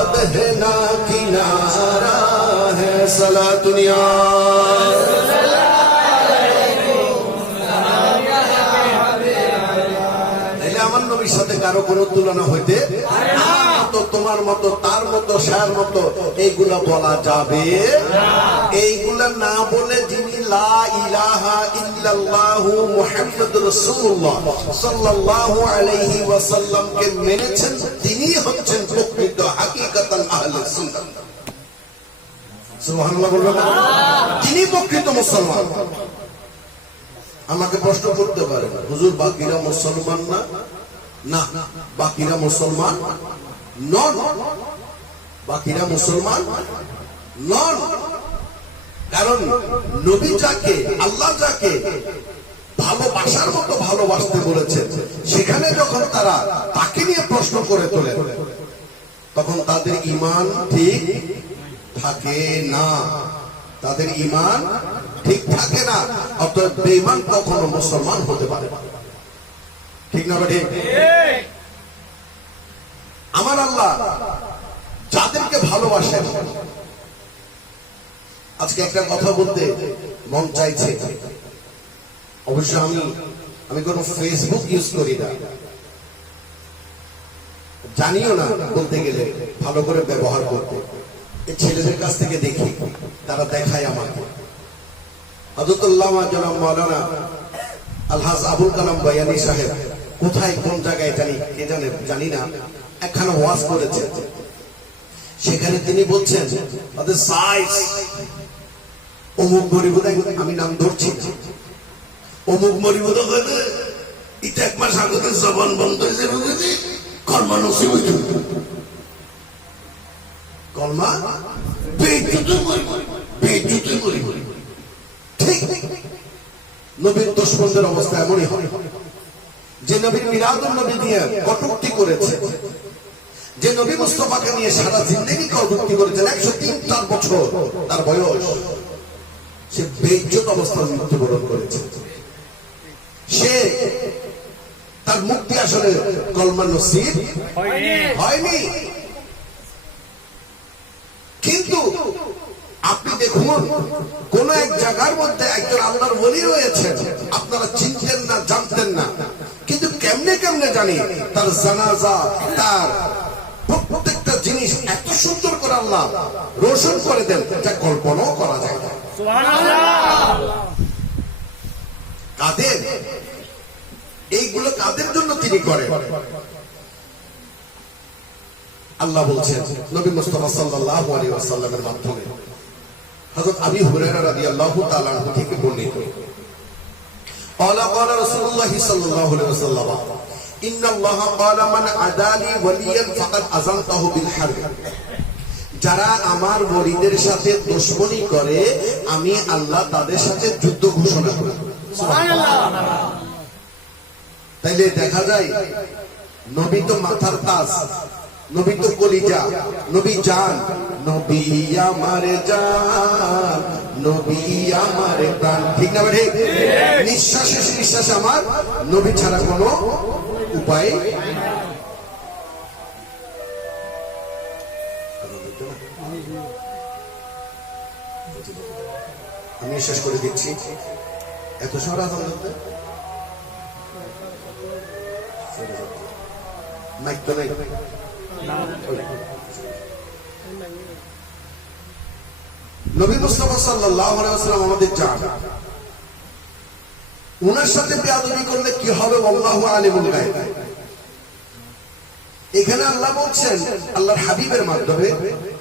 अब है ना किनारा है। सला दुनिया সাথে কারো কোনো তুলনা হইতে, তো তোমার মতো, তার মতো, শার মতো এইগুলা বলা যাবে। এইগুলা না বলে যিনি লা ইলাহা ইল্লাল্লাহু মুহাম্মাদুর রাসূলুল্লাহ সাল্লাল্লাহু আলাইহি ওয়াসাল্লামকে মেনেছেন, তিনি হচ্ছেন প্রকৃত হাকিকাতান আহলে সুন্নাহ। সুবহানাল্লাহ বলবেন, তিনি প্রকৃত মুসলমান। আমাকে প্রশ্ন করতে পারে, হুজুর বাকিরা মুসলমান না? না, বাকিরা মুসলমান নন, বাকিরা মুসলমান নন। কারণ নবী যাকে, আল্লাহ যাকে ভালোবাসার মতো ভালোবাসতে বলেছেন, সেখানে যখন তারা তাকে নিয়ে প্রশ্ন করে তোলে, তখন তাদের ঈমান ঠিক থাকে না, তাদের ঈমান ঠিক থাকে না। অতএব বেঈমান কখনো মুসলমান হতে পারে না। ঠিক না ঠিক? আমার আল্লাহ যাদেরকে ভালোবাসেন, আজকে একটা কথা বলতে মন চাইছে। অবশ্য আমি কোন ফেসবুক ইউজ করি না, জানিও না বলতে গেলে ভালো করে ব্যবহার করতে। এই ছেলেদের কাছ থেকে দেখি, তারা দেখায় আমাকে। হযরতুল্লামা জনাব মাওলানা আলহাজ আবুল কালাম বায়ানী সাহেব কোথায় কোন জায়গায় জানি না, একখানা ওয়াজ করেছেন। সেখানে তিনি বলছেন তাদের সাইজ অমুক মরিবুদ, আমি নাম ধরছি, অমুক মরিবুদ এটা এক মাস আগে জবান বন্ধ হয়ে যাবে, কলমা নসিব কলমা ঠিক। নবীর দুশমনদের অবস্থা এমনই হয়, যে নবীর মিলাদুন নবী দিয়ে কটূক্তি করেছে, যে নবী মুস্তাফাকে নিয়ে সারা জিন্দেগি কটূক্তি করেছেন, 103 বছর তার বয়স, সে বেইজ্জত অবস্থায় মৃত্যুবরণ করেছে। সে তার মুক্তি আসলে কলমা নসিব হয়নি। কিন্তু আপনি দেখুন, কোন এক জায়গার মধ্যে একজন আল্লাহর ওলি রয়েছে, আপনারা চিনতেন না, জানতেন না, কিন্তু কেমনে কেমনে জানি তার জানাজা, তার প্রত্যেকটা জিনিস এত সুন্দর করে আল্লাহ রোশন করে দেন, যা কল্পনাও করা যায় না। কাদের এইগুলো, কাদের জন্য তিনি করেন? আল্লাহ বলছেন নবী মুস্তাফা সাল্লাল্লাহু আলাইহি ওয়াসাল্লামের মাধ্যমে। হযরত আবী হুরায়রা রাদিয়াল্লাহু তাআলা আনহু থেকে বর্ণিত, قال قال رسول الله صلى الله عليه وسلم ان الله قال من عادى لي وليا فقد اذنته بالحرب। যারা আমার ওলিদের সাথে দুশমনী করে, আমি আল্লাহ তাদের সাথে যুদ্ধ ঘোষণা করি। সুবহানাল্লাহ। তাইলে দেখা যায় নবী তো মাথার তাজ, নবী তো কলিজা, নবী জান, নবী আমার জান, নবী আমার প্রাণ, ঠিক না ঠিক? নিঃশ্বাসে নিঃশ্বাস আমার নবী ছাড়া কোনো উপায়। আমি শেষ করে দিচ্ছি। এত শহর আজান করতে মাইক তো নাই। নবী মুস্তাফা সাল্লাল্লাহু আলাইহি ওয়াসাল্লাম আমাদের জান, উনার সাথে বেয়াদবি করলে কি হবে? আল্লাহু আলিমুল গায়ব। এখানে আল্লাহ বলছেন আল্লাহর হাবিবের মাধ্যমে,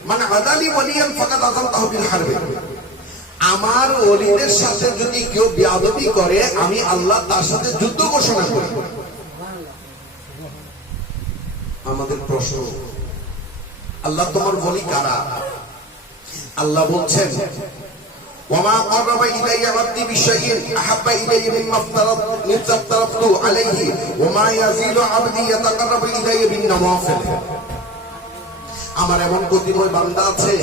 মানে আদালি ওয়ালিয়ান ফাকাদ আযানতাহু বিল হারব। আমার ওলিদের সাথে যদি কেউ বেয়াদবি করে, আমি আল্লাহ তার সাথে যুদ্ধ ঘোষণা করি। আমাদের প্রশ্ন, আল্লাহ তোমার ওলি কারা? আল্লাহ বলছেন ওয়ামা ক্বারাবা ইলাইয়া আবদি বিশাইইন আহাব্বা ইলাইয়া মিম্মা আফতারাতু আলাইহি ওয়ামা ইয়াজিলু আবদি ইয়াতাকাররাবু ইলাইয়া বিন নওয়াফিল। আমার এমন কতিপয় বান্দা আছে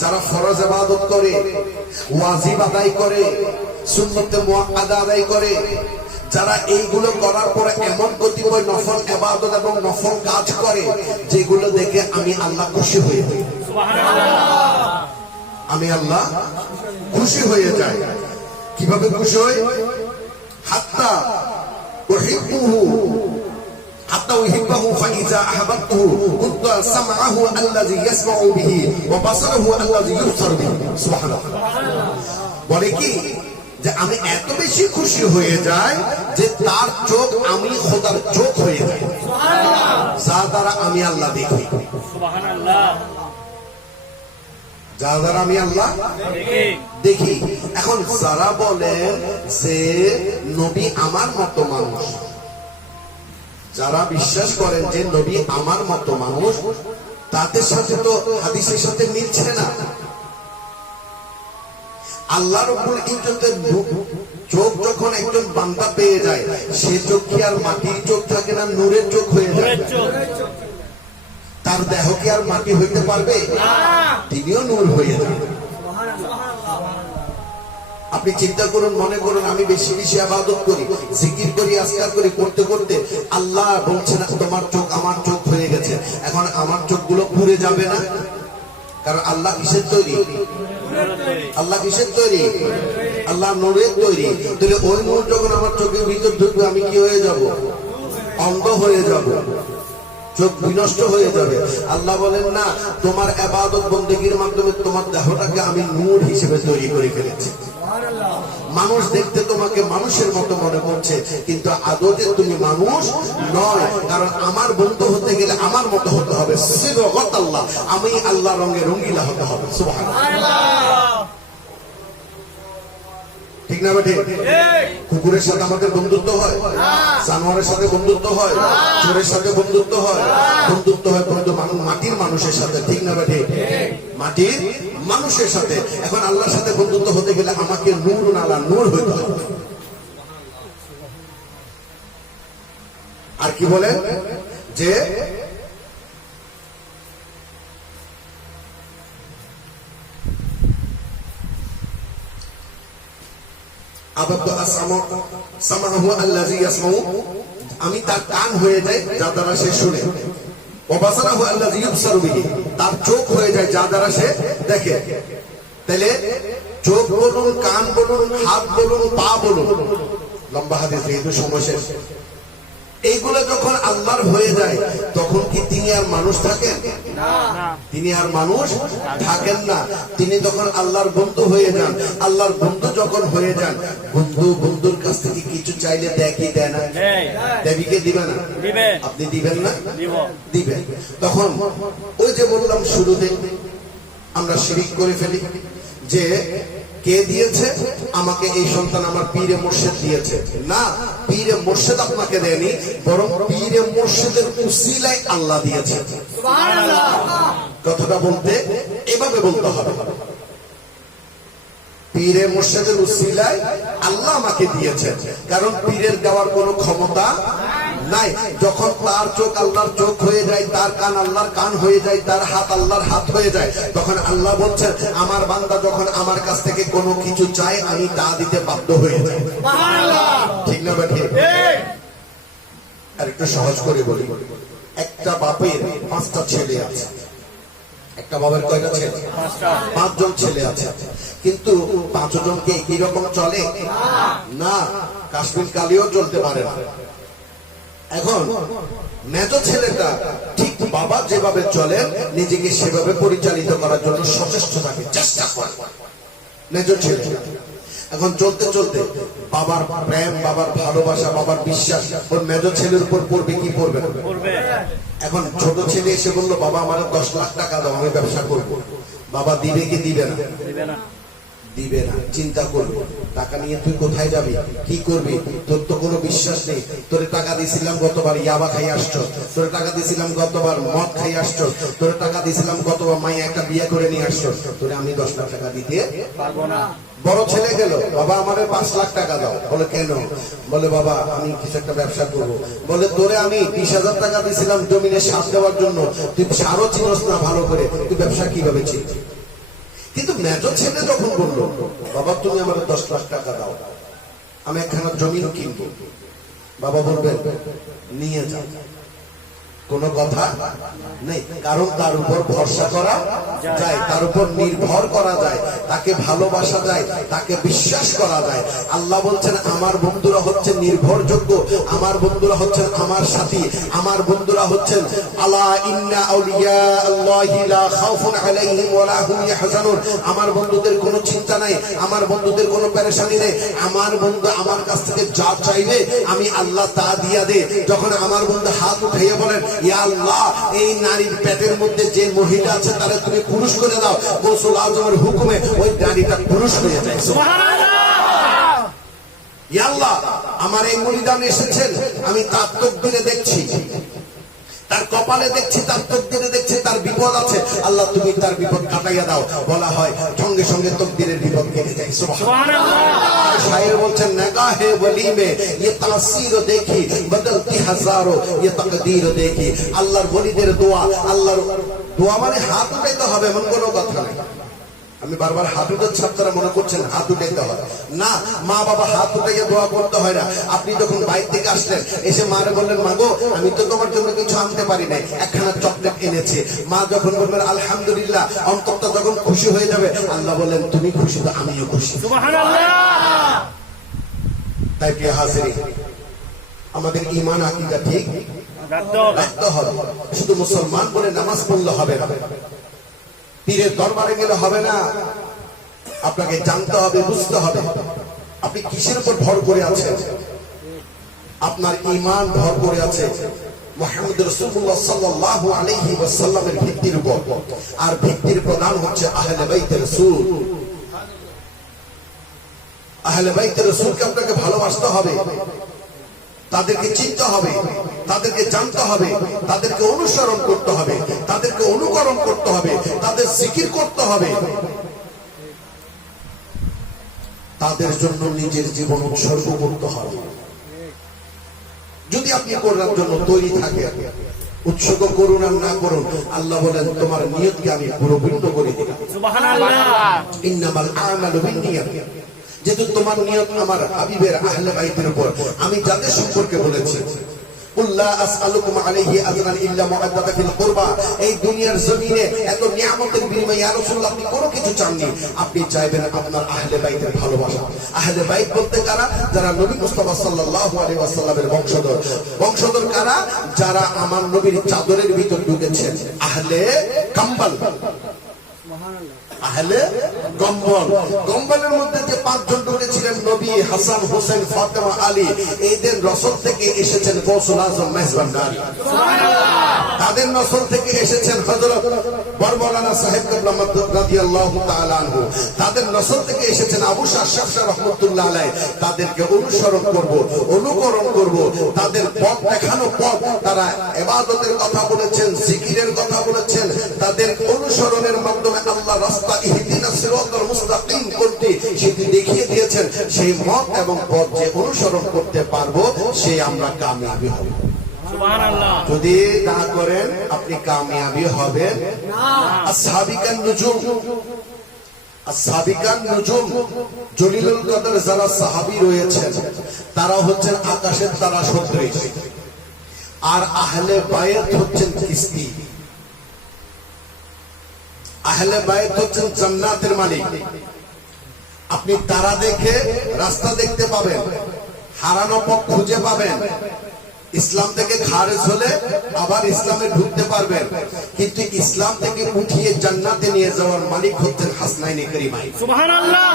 যারা ফরজ ইবাদত করে, ওয়াজিব আদায় করে, সুন্নতে মুআক্কাদা আদায় করে, যারা এইগুলো করার পরে এমন কতিপয় নফল ইবাদত এবং নফল কাজ করে যেগুলো দেখে আমি আল্লাহ খুশি হয়ে যাই। সুবহানাল্লাহ। আমি আল্লাহ খুশি হয়ে যাই। কিভাবে খুশি হই? হাত্তা উহিব্বুহু হাত্তা উহিব্বুহু ফাইজা আহবাবতুহু কুনতু সামআহু আল্লাযী ইয়াসমাউ বিহি ওয়া বাসারুহু আল্লাযী ইবসারু বিহি। সুবহানাল্লাহ। বলে কি যে আমি এত বেশি খুশি হয়ে যাই যে তার চোখ আমি খোদার চোখ হয়ে যাই, যা দ্বারা আমি আল্লাহ দেখি। সুবহানাল্লাহ। যা দ্বারা আমি আল্লাহ দেখি। এখন যারা বলেন যে নবী আমার মতো মানুষ, যারা বিশ্বাস করেন যে নবী আমার মতো মানুষ, তাদের সাথে তো হাদিসের সাথে মিলছে না। আল্লাহ রাব্বুল ইজ্জতের চোখ যখন একজন বান্দা পেয়ে যায়, সে চোখ কি আর মাটির চোখ থাকে না, নূরের চোখ হয়ে যায়? তার দেহ কি আর মাটি হইতে পারবে? তিনিও নূর হয়ে যান। আপনি চিন্তা করুন, মনে করুন আমি বেশি বেশি ইবাদত করি, জিকির করি, আজকার করি, করতে করতে আল্লাহ বলছেন তোমার চোখ আমার চোখ হয়ে গেছে। এখন আমার চোখগুলো পুড়ে যাবে না? কারণ আল্লাহ কিসের তৈরি? আল্লাহ কিসের তৈরি? আল্লাহ নূরের তৈরি। তাহলে ওই নূর যখন আমার চোখের ভিতর ঢুকবে, আমি কি হয়ে যাব? অন্ধ হয়ে যাব, চোখ বিনষ্ট হয়ে যাবে। আল্লাহ বলেন না, তোমার ইবাদত বন্দেগীর মাধ্যমে তোমার দেহটাকে আমি নূর হিসেবে তৈরি করে ফেলেছি। মানুষ দেখতে তোমাকে মানুষের মতো মনে করছে, কিন্তু আদতে তুমি মানুষ নয়। কারণ আমার বন্ধু হতে গেলে আমার মতো হতে হবে, সিবগত আল্লাহ, আমি আল্লাহ রঙে রঙিলা হতে হবে। সুবহানাল্লাহ। ঠিক না বেঠে? কুকুরের সাথে আমাদের বন্ধুত্ব হয়, জানোয়ারের সাথে বন্ধুত্ব হয়, চোরের সাথে বন্ধুত্ব হয়, বন্ধুত্ব হয় কিন্তু মাটির মানুষের সাথে, ঠিক না বেঠে? মাটির মানুষের সাথে। এখন আল্লাহর সাথে বন্ধুত্ব হতে গেলে আমাকে নূর নালা নূর হইতে হবে। আর কি বলে যে আমি তার কান হয়ে যাই যা দ্বারা সে শুনে, তার চোখ হয়ে যায় যা দ্বারা সে দেখে। তাহলে চোখ বলুন, কান বলুন, হাত বলুন, পা বলুন, লম্বা হাদিস যেহেতু সময় শেষ, এইগুলো যখন আল্লাহর হয়ে যায় তখন কি তিনি আর মানুষ থাকেন? তিনি আর মানুষ থাকেন না। তিনি তখন আল্লাহর বন্ধু হয়ে যান। আল্লাহর বন্ধু যখন হয়ে যান, বন্ধুর কাছ থেকে কিছু চাইলে দেয় কি দেয় না? দেবীকে দিবে না? আপনি দিবেন না? দিবেন। তখন ওই যে বললাম শুরুতে আমরা শিরিক করে ফেলি যে কে দিয়েছে আমাকে এই সন্তান, আমার পীরে মুর্শিদ দিয়েছে। না, পীরে মুর্শিদ আপনাকে দেয়নি, বরং পীরে মুর্শিদের উসিলায় আল্লাহ দিয়েছে। কথাটা বলতে এভাবে বলতে হবে, পীরে মুর্শিদের উসিলায় আল্লাহ আমাকে দিয়েছে। কারণ পীরের দেওয়ার কোনো ক্ষমতা নাই। যখন তার চোখ আল্লাহর চোখ হয়ে যায়, তার কান আল্লাহর কান হয়ে যায়, তার হাত আল্লাহর হাত হয়ে যায়, তখন আল্লাহ বলছেন আমার বান্দা যখন আমার কাছ থেকে কোনো কিছু চায় আমি তা দিতে বাধ্য হয়ে যাই। ঠিক না বেঠিক? আর একটু সহজ করে বলি, একটা বাপের 5টা ছেলে আছে। একটা বাবার কয়টা ছেলে? 5জন ছেলে আছে। কিন্তু 5 জনকে একই রকম চলে না, কাশ্মীর কালিও চলতে পারে না। এখন মেজ ছেলেটা ঠিক বাবা যেভাবে চলেন নিজেকে সেভাবে পরিচালিত করার জন্য সচেষ্ট থাকে, চেষ্টা করে মেজ ছেলে। এখন চলতে চলতে বাবার প্রেম, বাবার ভালোবাসা, বাবার বিশ্বাস ওর মেজ ছেলের উপর পড়বে কি পড়বে না? এখন ছোট ছেলে এসে বললো বাবা আমার 10 লাখ টাকা দাও, আমি ব্যবসা করবো। বাবা দিবে কি দিবে না? দিবে না। চিন্তা করবো টাকা নিয়ে তুই কোথায় যাবি, কি করবি, তোর তো কোনো বিশ্বাস নেই। তোরে টাকা দিয়েছিলাম গতবার ইয়াবা খাই আসছো, তোরে টাকা দিয়েছিলাম গতবার মদ খাই আসছো, তোরে টাকা দিয়েছিলাম গতবার মাইয়া একটা বিয়ে করে নিয়ে আসছো, তোরে আমি 10 লাখ টাকা দিতে পারবো না। বড় ছেলে গেল, বাবা আমারে 5 লাখ টাকা দাও। বলে কেন? বলে বাবা আমি কিছু একটা ব্যবসা করবো। বলে তোরে আমি 20,000 টাকা দিয়েছিলাম জমিনে সার দেওয়ার জন্য, তুই সারও চিনস না ভালো করে, তুই ব্যবসা কিভাবে চিনবি? কিন্তু মেজ ছেলে যখন বললো বাবা তুমি আমার 10 লাখ টাকা দাও, আমি একখানা জমিন কিনবো, বাবা বলবেন নিয়ে যাও, কোনো কথা নেই। কারণ তার উপর ভরসা করা যায়, তার উপর নির্ভর করা যায়, তাকে ভালোবাসা যায়, তাকে বিশ্বাস করা যায়। আল্লাহ বলছেন আমার বন্ধুরা হচ্ছে নির্ভরযোগ্য, আমার বন্ধুরা হচ্ছেন আমার সাথী, আমার বন্ধুরা হচ্ছেন আলা ইন্না আউলিয়া আল্লাহি লা খাউফুন আলাইহিম ওয়া লা হুম ইয়াহজানুন। আমার বন্ধুদের কোনো চিন্তা নাই, আমার বন্ধুদের কোনো পেরেশানি নেই। আমার বন্ধু আমার কাছ থেকে যা চাইবে আমি আল্লাহ তা দিয়া দে। যখন আমার বন্ধু হাত উঠিয়ে বলেন ইয়া আল্লাহ এই নারীর পেটের মধ্যে যে মহিলা আছে তারে তুমি পুরুষ করে দাও, গোসল আজমের হুকুমে ওই নারীটা পুরুষ হয়ে যায়। সুবহানাল্লাহ। ইয়া আল্লাহ আমার এই মুরিদান এসেছেন, আমি তার তকদিরে দেখছি, তার কপালে দেখছি, তার তকদিরে দেখছি তার বিপদ আছে, আল্লাহ তুমি তার বিপদ কাটাইয়া দাও। বলা হয় সঙ্গে সঙ্গে তকদিরের বিপদ কেটে যায়। সুবহানাল্লাহ। শায়ের বলছেন নগাহে ওলি মে ये तासीर देखी बदलती हजारों ये तकदीर देखी। আল্লাহর ওলিদের দোয়া, আল্লাহর দোয়া মানে হাত উঠাইতে হবে এমন কোনো কথা নাই। আমি বারবার হাত উঠাচ্ছি, আপনারা মনে করছেন হাত উঠাইতে হয় না, মা বাবা হাত উঠাইয়া দোয়া করতে হয় না। আপনি যখন বাইরে থেকে আসলেন এসে মারে বললেন মা গো আমি তো তোমার জন্য কিছু আনতে পারি নাই, একখানা চকলেট এনেছে। মা যখন বলবেন আলহামদুলিল্লাহ, অন্তরটা যখন খুশি হয়ে যাবে, আল্লাহ বলেন তুমি খুশি তো আমিও খুশি। সুবহানাল্লাহ। তাই প্রিয় হাজিরিন আমাদের ঈমান আকীদা ঠিক রাখতে হবে। শুধু মুসলমান বলে নামাজ পড়লে হবে না, পীরের দরবারে গেলে হবে না, আপনাকে জানতে হবে, বুঝতে হবে আপনি কিসের উপর ভর করে আছেন। আপনার ঈমান ভর করে আছে মুহাম্মদ রাসূলুল্লাহ সাল্লাল্লাহু আলাইহি ওয়াসাল্লামের ভিত্তির উপর, আর ভিত্তির প্রধান হচ্ছে আহলে বাইত রাসূল। আহলে বাইতের রাসূলকে আপনাকে ভালোবাসতে হবে, তাদেরকে চিনতে হবে, তাদেরকে জানতে হবে, তাদেরকে অনুসরণ করতে হবে, তাদেরকে অনুকরণ করতে হবে, তাদের জিকির করতে হবে, তাদের জন্য নিজের জীবন উৎসর্গ করতে হবে। যদি আপনি করার জন্য তৈরি থাকেন, উৎসর্গ করুন আর না করুন, আল্লাহ বলেন তোমার নিয়তকে আমি পরিপূর্ণ করে দিলাম। সুবহানাল্লাহ। ইন্নামাল আমালু বিন্নিয়াত। যেহেতু তোমার নিয়ত আমার হাবিবের আহলে বাইতের উপর, আমি যাদের সম্পর্কে বলেছি কুল্লা আসআলুকুম আলাইহি আজরান ইল্লা মুআদ্দাতা ফিল কুরবা, এই দুনিয়ার জমিনে এত নিয়ামতের বিনিময়ে ইয়া রাসূলুল্লাহ আপনি কোনো কিছু চাননি, আপনি চাইবেন আপনার আহলে বাইতের ভালোবাসা। আহলে বাইত বলতে কারা? যারা নবী মুস্তাফা সাল্লাল্লাহু আলাইহি ওয়াসাল্লামের বংশধর। বংশধর কারা? যারা আমার নবীর চাদরের ভিতর ঢুকেছেন। আহলে কম্বল, আহলে কম্বল। কম্বলের মধ্যে যে পাঁচজন ঢুকেছিলেন, নবী, হাসান, হোসেন, ফাতেমা, আলী, এদের নসল থেকে এসেছেন গৌসুল আজম মেজবান নারী। তাদের নসল থেকে এসেছেন হযরত বরমৌলানা সাহেব কিবলা রাদিয়াল্লাহু তাআলা আনহু। তাদের নসল থেকে এসেছেন আবু শাহ শাহ রাহমাতুল্লাহ আলাইহি। তাদেরকে অনুসরণ করব, অনুকরণ করব, তাদের পথ দেখানো পথ। তারা ইবাদতের কথা বলেছেন, জিকিরের কথা বলেছেন, তাদের অনুসরণের মাধ্যমে আল্লাহ রাস্তা ইহদিনাস সিরাতাল মুস্তাকিম করতে সেটি দেখিয়ে দিয়েছেন। সেই মত এবং পথ যে অনুসরণ করতে পারবো, সে আমরা কামিয়াবি হব। সুবহানাল্লাহ। যদি না করেন আপনি কামিয়াবি হবেন না। আসহাবিকান নুজুম, আসহাবিকান নুজুম, জলিলুল কদর যারা সাহাবী রয়েছেন, তারা হচ্ছেন আকাশের তারা সদৃশ, আর আহলে বায়ত হচ্ছেন কিস্তি। আহলে বায়ত হচ্ছেন জান্নাতের মালিক। আপনি তারা দেখে রাস্তা দেখতে পাবেন, হারানো পথ খুঁজে পাবেন, ইসলাম থেকে খারেজ হলে আবার ইসলামে ঢুকতে পারবেন, কিন্তু ইসলাম থেকে উঠিয়ে জান্নাতে নিয়ে যাওয়ার মালিক হচ্ছেন হাসনাইনে কারিমাইন। সুবহানাল্লাহ।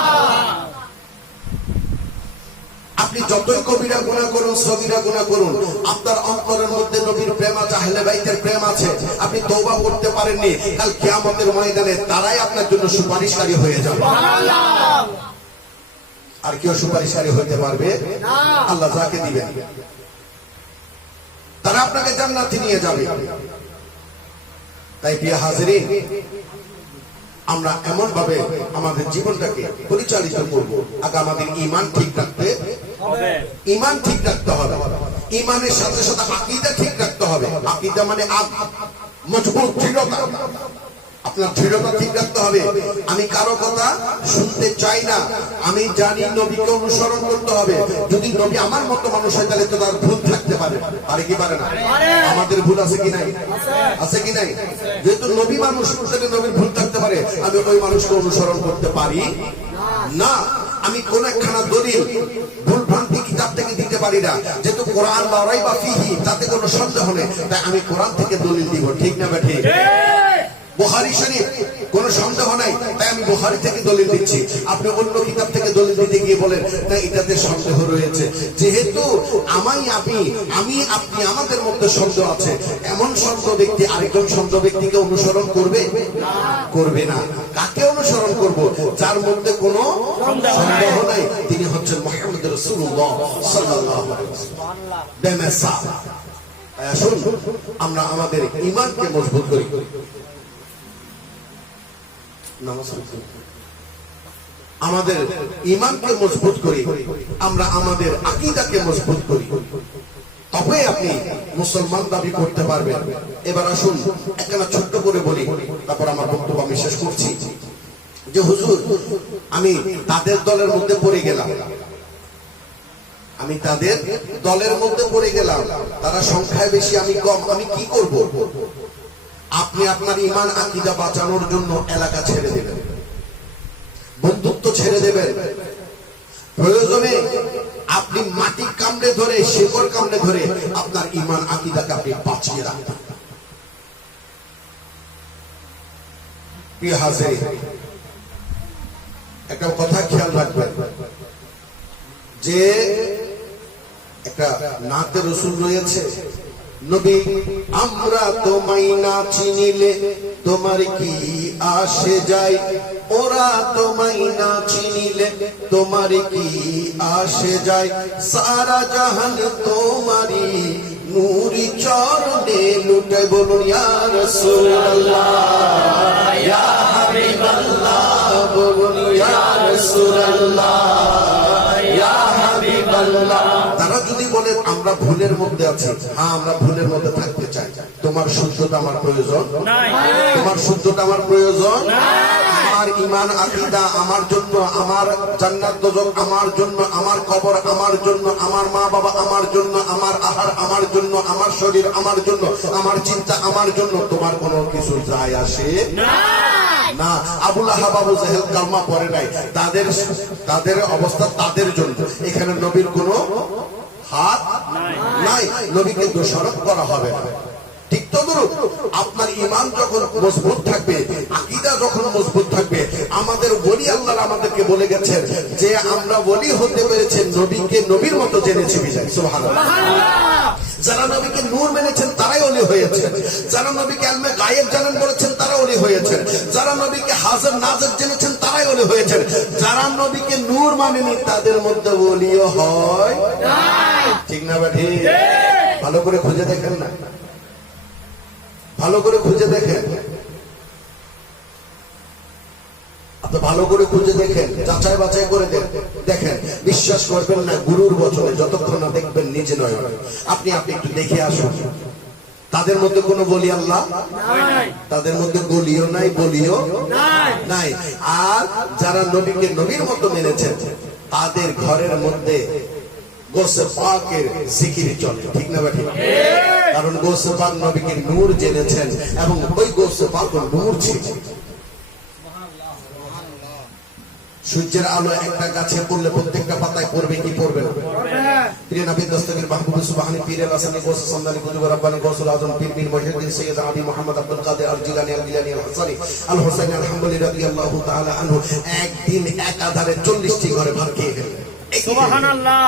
আপনি যতই কবিরা গুনাহ করুন, সগীরা গুনাহ করুন, আপনার অন্তরের মধ্যে নবীর প্রেম আছে, আহলে বাইতের প্রেম আছে, আপনি তওবা করতে পারেননি, কাল কিয়ামতের ময়দানে তারাই আপনার জন্য সুপারিশকারী হয়ে যাবে। সুবহানাল্লাহ। আর কেউ সুপারিশকারী হতে পারবে না। আল্লাহ যাকে দিবেন তারা আপনাকে জান্নাতে নিয়ে যাবে। তাই প্রিয় হাজিরিন, আমরা এমন ভাবে আমাদের জীবনটাকে পরিচালিত করব, আগে আমাদের ঈমান ঠিক রাখতে হবে। ঈমান ঠিক রাখতে হবে, ঈমানের সাথে সাথে আকীদা ঠিক রাখতে হবে। আকীদা মানে মজবুত দৃঢ়তা। আপনার দৃঢ়তা ঠিক রাখতে হবে। আমি কারো কথা শুনতে চাই না, আমি জানি নবীকে অনুসরণ করতে হবে। যদি নবী আমার মতো মানুষ হয়, তাহলে তো তার ভুল থাকতে পারে, পারে কি পারে না? আমাদের ভুল আছে কি নাই? আছে কি নাই? যেহেতু নবী মানুষ, তাহলে নবীর ভুল থাকতে পারে। আমি ওই মানুষকে অনুসরণ করতে পারি না। আমি কোন একখানা দলিল ভুল ভ্রান্তি কিতাব থেকে দিতে পারি না। যেহেতু কোরআন লা রাইবা ফিহি, তাতে কোনো সন্দেহ নেই, তাই আমি কোরআন থেকে দলিল দিব। ঠিক না বেঠিক? বুখারী শরীফ, কোন সন্দেহ নাই, তাই আমি বুখারী থেকে দলিল দিচ্ছি। আপনি অন্য কিতাব থেকে দলিল দিতে গিয়ে বলেন না, এটাতে সন্দেহ রয়েছে। যেহেতু আমি আপনি আমাদের মধ্যে সন্দেহ আছে, এমন সন্দেহ ব্যক্তি আরেকজন সন্দেহ ব্যক্তিকে অনুসরণ করবে করবে না। কাকে অনুসরণ করব? যার মধ্যে কোনো সন্দেহ নাই, তিনি হচ্ছেন মুহাম্মদ রাসূলুল্লাহ সাল্লাল্লাহু আলাইহি ওয়াসাল্লাম। বেমেসা। আসুন আমরা আমাদের ঈমানকে মজবুত করি। আমাদের ঈমানকে মজবুত করি, আমরা আমাদের আকীদাকে মজবুত করি, তবে আপনি মুসলমান দাবি করতে পারবেন। এবার আসুন একটা ছোট্ট করে বলি, তারপর আমার বক্তব্য আমি শেষ করছি। যে হুজুর, আমি তাদের দলের মধ্যে পড়ে গেলাম, আমি তাদের দলের মধ্যে পড়ে গেলাম, তারা সংখ্যায় বেশি, আমি কম, আমি কি করব? আপনি আপনার ঈমান আকীদা বাঁচানোর জন্য এলাকা ছেড়ে দেবেন, বন্ধুত্ব ছেড়ে দেবেন। প্রয়োজনে আপনি মাটি কামড়ে ধরে, শেকড় কামড়ে ধরে আপনার ঈমান আকীদাকে আপনি বাঁচিয়ে রাখবেন। প্রিয় হাজির, একটা কথা খেয়াল রাখবেন, যে একটা নাতে রসুল রয়েছে, নবী আমরা তোমায় না চিনিলে তোমার কি আসে যায়, ওরা তোমায় না চিনিলে তোমার কি আসে যায়, সারা জাহান তোমারি নূরি চরণে লুটে। বলুন ইয়া রাসূলুল্লাহ ইয়া হাবিবাল্লাহ, বলুন ইয়া রাসূলুল্লাহ ইয়া হাবিবাল্লাহ। তারা যদি বলে আমরা ভুলের মধ্যে আছি, হ্যাঁ আমরা ভুলের মধ্যে থাকতে চাই, তোমার শুদ্ধতা আমার প্রয়োজন নাই, তোমার শুদ্ধতা আমার প্রয়োজন, আমার ঈমান আকীদা আমার জন্য, আমার জান্নাত দোজখ আমার জন্য, আমার কবর আমার জন্য, আমার মা বাবা আমার জন্য, আমার আহার আমার জন্য, আমার শরীর আমার জন্য, আমার চিন্তা আমার জন্য, তোমার কোনো কিছু যায় আসে না। আবু লাহাব আবু জাহেল কালমা পড়ে নাই, তাদের অবস্থা তাদের জন্য, এখানে নবীর কোনো হাত নাই, নবীকে দোষারোপ করা হবে না। ঠিক তদ্রূপ আপনার ঈমান যখন মজবুত থাকবে, আকীদা যখন মজবুত থাকবে, আমাদের ওলি আল্লাহ আমাদেরকে বলে গেছেন যে আমরা ওলি হতে পেরেছি নবীকে নবীর মতো জেনেছি বিজয়। সুবহানাল্লাহ। যারা নবীকে নূর মেনেছেন তারাই ওলি হয়েছেন, যারা নবীকে ইলমে গায়েব জানেন বলেছেন তারা ওলি হয়েছেন, যারা নবীকে হাজির নাজির জেনেছেন তারাই ওলি হয়েছেন, যারা নবীকে নূর মানেনি তাদের মধ্যে ওলিও হয় নাই। ঠিক না বা ঠিক? ভালো করে খুঁজে দেখেন না, ভালো করে খুঁজে দেখেন, আপনি ভালো করে খুঁজে দেখেন, যাচাই বাছাই করে দেখেন। বিশ্বাস করবেন না গুরুর বচনে, যতক্ষণ না দেখবেন নিজে নয়। আপনি একটু দেখে আসুন, তাদের মধ্যে কোনো বলি আল্লাহ নাই, তাদের মধ্যে গলিও নাই, বলিও নাই। আর যারা নবীকে নবীর মতো মেনেছেন তাদের ঘরের মধ্যে গোসে পাকের জিকির চলে। ঠিক না ঠিক? কারণ গোসে পাক নবীকে নূর জেনেছেন এবং ওই গোসে পাক নূর ছিল। সূর্যের আলো একটা গাছে পড়লে প্রত্যেকটা পাতায় পড়বে কি পড়বে না? প্রিয় নবী দস্তগীর মাহবুব সুবহানী পীর আল-হাসানী গোস সান্দানী কুতুব রাব্বানী গোসুল আযম পীর মীর মুহিউদ্দিন সৈয়দ আলী মুহাম্মদ আব্দুল কাদের আল জিলানী আল গিলানী আল হাসানী আল হুসাইনী আলহামদুলিল্লাহ রাদিয়াল্লাহু তাআলা আনহু একদিন এক আধারে 40টি ঘরে ভাত খেয়ে ফেললেন। সুবহানাল্লাহ।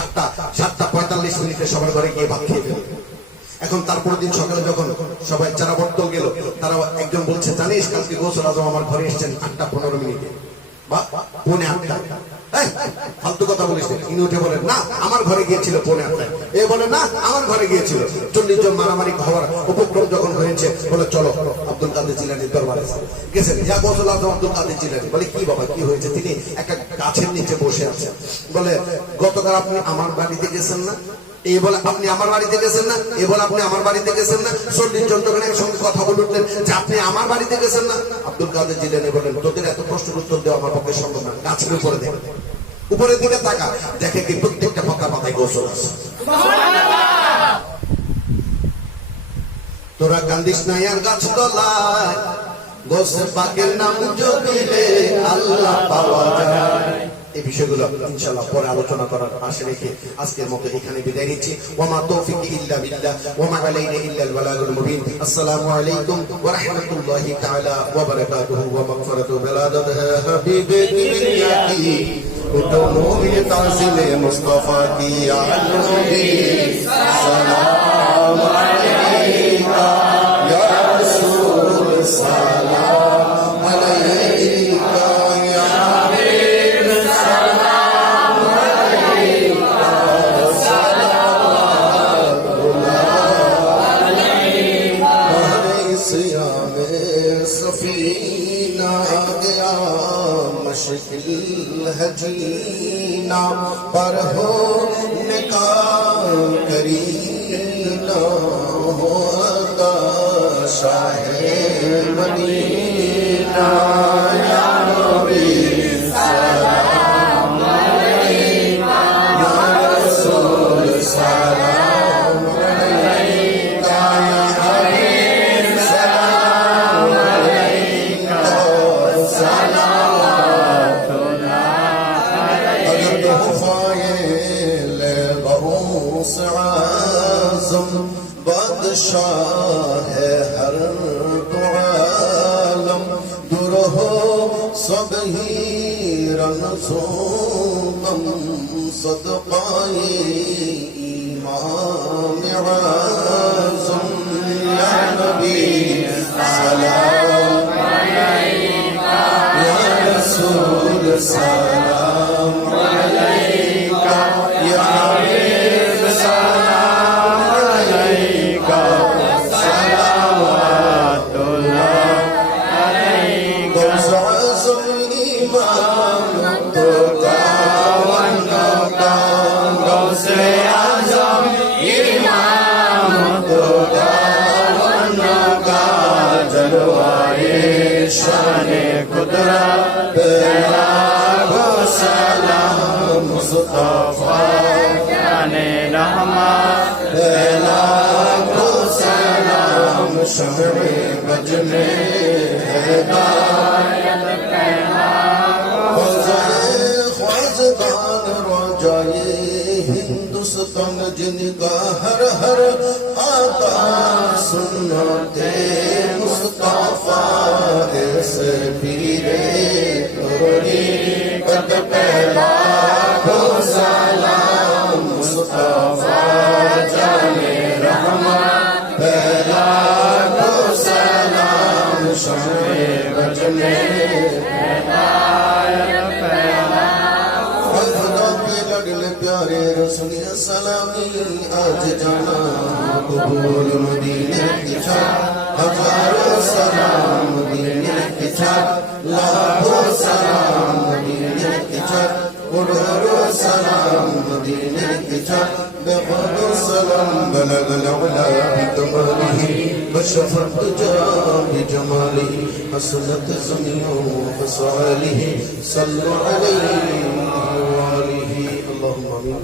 8টা 7:45 মিনিটে সবার ঘরে গিয়ে ভাত খেয়ে ফেললেন। এখন তারপর দিন সকালে যখন সবাই যারা বর্তল গেল, তারা একজন বলছে জানিস কালকে গোসল আজম আমার ঘরে এসেছেন 8:15 মিনিটে বা 7:45। ফালতু কথা বলিস। ইনি উঠে বলেন না আমার ঘরে গিয়েছিল 7:45। এ বলে না আমার ঘরে গিয়েছিল। 40 জন মারামারি হওয়ার উপক্রম যখন হয়েছে, বলে চলো আব্দুল কাদের জিলানীর দরবারে গেছেন। ইয়া গোসল আজম আব্দুল কাদের জিলানী। বলে কি বাবা কি হয়েছে? তিনি একটা গাছের নিচে বসে আছেন। বলে গতকাল আপনি আমার বাড়িতে গেছেন না? এই বলে আপনি আমার বাড়িতে গেছেন না? এ বলে আপনি আমার বাড়িতে গেছেন না? 40 জন যখন একসঙ্গে কথা বলে উঠলেন যে আপনি আমার বাড়িতে গেছেন না? আব্দুল কাদের জিলানী বলেন তোদের এত প্রশ্নের উত্তর দেওয়া আমার পক্ষে সম্ভব না। গাছের উপরে দেখ, উপরের দিকে তাকা, দেখে কি প্রত্যেকটা পাতা পাতায় গোসল আছে। তোরা কান্দিস না আর গাছ তলায়, গোসে পাকের নাম জপিলে আল্লাহ পাওয়া যায়। এই বিষয়গুলো ইনশাআল্লাহ পরে আলোচনা করার আশা রেখে আজকের মতো এখানে বিদায় নিচ্ছি। ওয়া মা তৌফিকি ইল্লা বিল্লাহ ওয়া মা আলাইনা ইল্লাল বালাগুল মুবিন। আসসালামু আলাইকুম ওয়া রাহমাতুল্লাহি তাআলা ওয়া বারাকাতুহু ওয়া মাগফিরাতু বিলাদাত হাবিবে দুনিয়াতি উতমু মিন তাজিলে মুস্তাফা কি ইয়া নবী সালাম আলাইকা ইয়া রাসূল সালাম আলাইকা ইয়া হাবিব সালাম আলাইকা সালাওয়াতুল্লাহ আলাইকা। সিয়ামে সফিনা গয়া मुश्किल है जीना पर हो निकाल करीना होगा शाहे मदीना या नबी सलाम अलैका या रसूल सलाम अलैका या हबीब सलाम अलैका सलाम बादशाह है हर आलम दुरहो सब ही रंसोम सदक़ाए इमाम आज़म या नबी सलाम अलैका السلام عليك يا حبيب السلام عليك صلوات الله عليك غوث أعظم إمام التقى والنقى غوث أعظم إمام التقى والنقى جلوائے شان قدرت لاکھوں سلام مصطفیٰ جان رحمت لاکھوں سلام شمع بج میں ہدایت خواجگان رجائے ہندوستان جن کا ہر ہر آقا سنتے مصطفیٰ ایسے پیرے توڑی قد پہلا کو سلام مصطفیٰ جان رحمت پہلا کو سلام شمع بج میں प्यारे रसूल सलामी आज जाना कबूल मदीने की छाप हजारों सलाम मदीने की छाप लाखों सलाम मदीने की छाप करोड़ों सलाम मदीने की छाप बेखुदो सलाम बलग लौला बिकमालिह बशफत जा बिजमालिह हसनत समियों फसालिह सल्लु अलैहि اللهم امين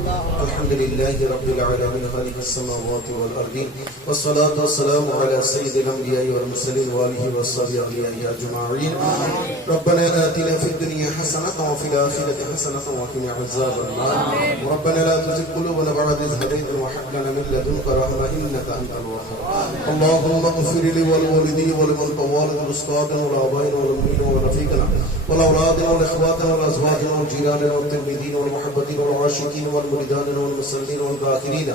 الحمد لله رب العالمين خالق السماوات والارض والصلاه والسلام على سيد الانبياء والمرسلين واله وصحبه اجمعين ربنا آتنا في الدنيا حسنه وفي الاخره حسنه وقنا عذاب النار ربنا لا تزغ قلوبنا بعد إذ هديتنا وهب لنا من لدنك رحمه انك انت الوهاب اللهم اغفر لي ولوالدي ولمن طوالت الاستاذ والابائنا والامين ورفيقنا والاولاد والاخوات والازواج والجيران والتلميذين والمحبين والعاشقين والمريدان والمسلمين والذاكرين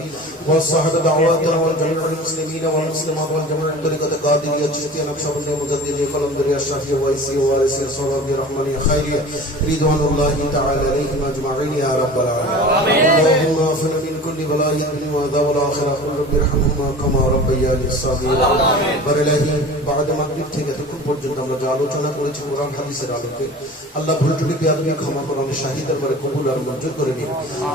والصحب دعواتنا والجميع المسلمين والمسلمات والجميع طريقة قادرية چشتية نقشبندية مجددية قلندرية شافية وائسية وارثية صلابية رحمانية خيرية رضوان الله تعالى عليهم أجمعين يا رب العالمين اللهم اغفر من كل بلاء الدنيا وعذاب الآخرة رب ارحمهما كما ربياني صغيرا برلاহি بعد মাগরিব থেকে তখন পর্যন্ত আমরা যা আলোচনা করেছি কোরআন হাদিসের আলোকে আল্লাহ ভুল ত্রুটি বেয়াদবি ক্ষমা করে আমি শাহিদের পরে কবুল আর মঞ্জুর করে নিন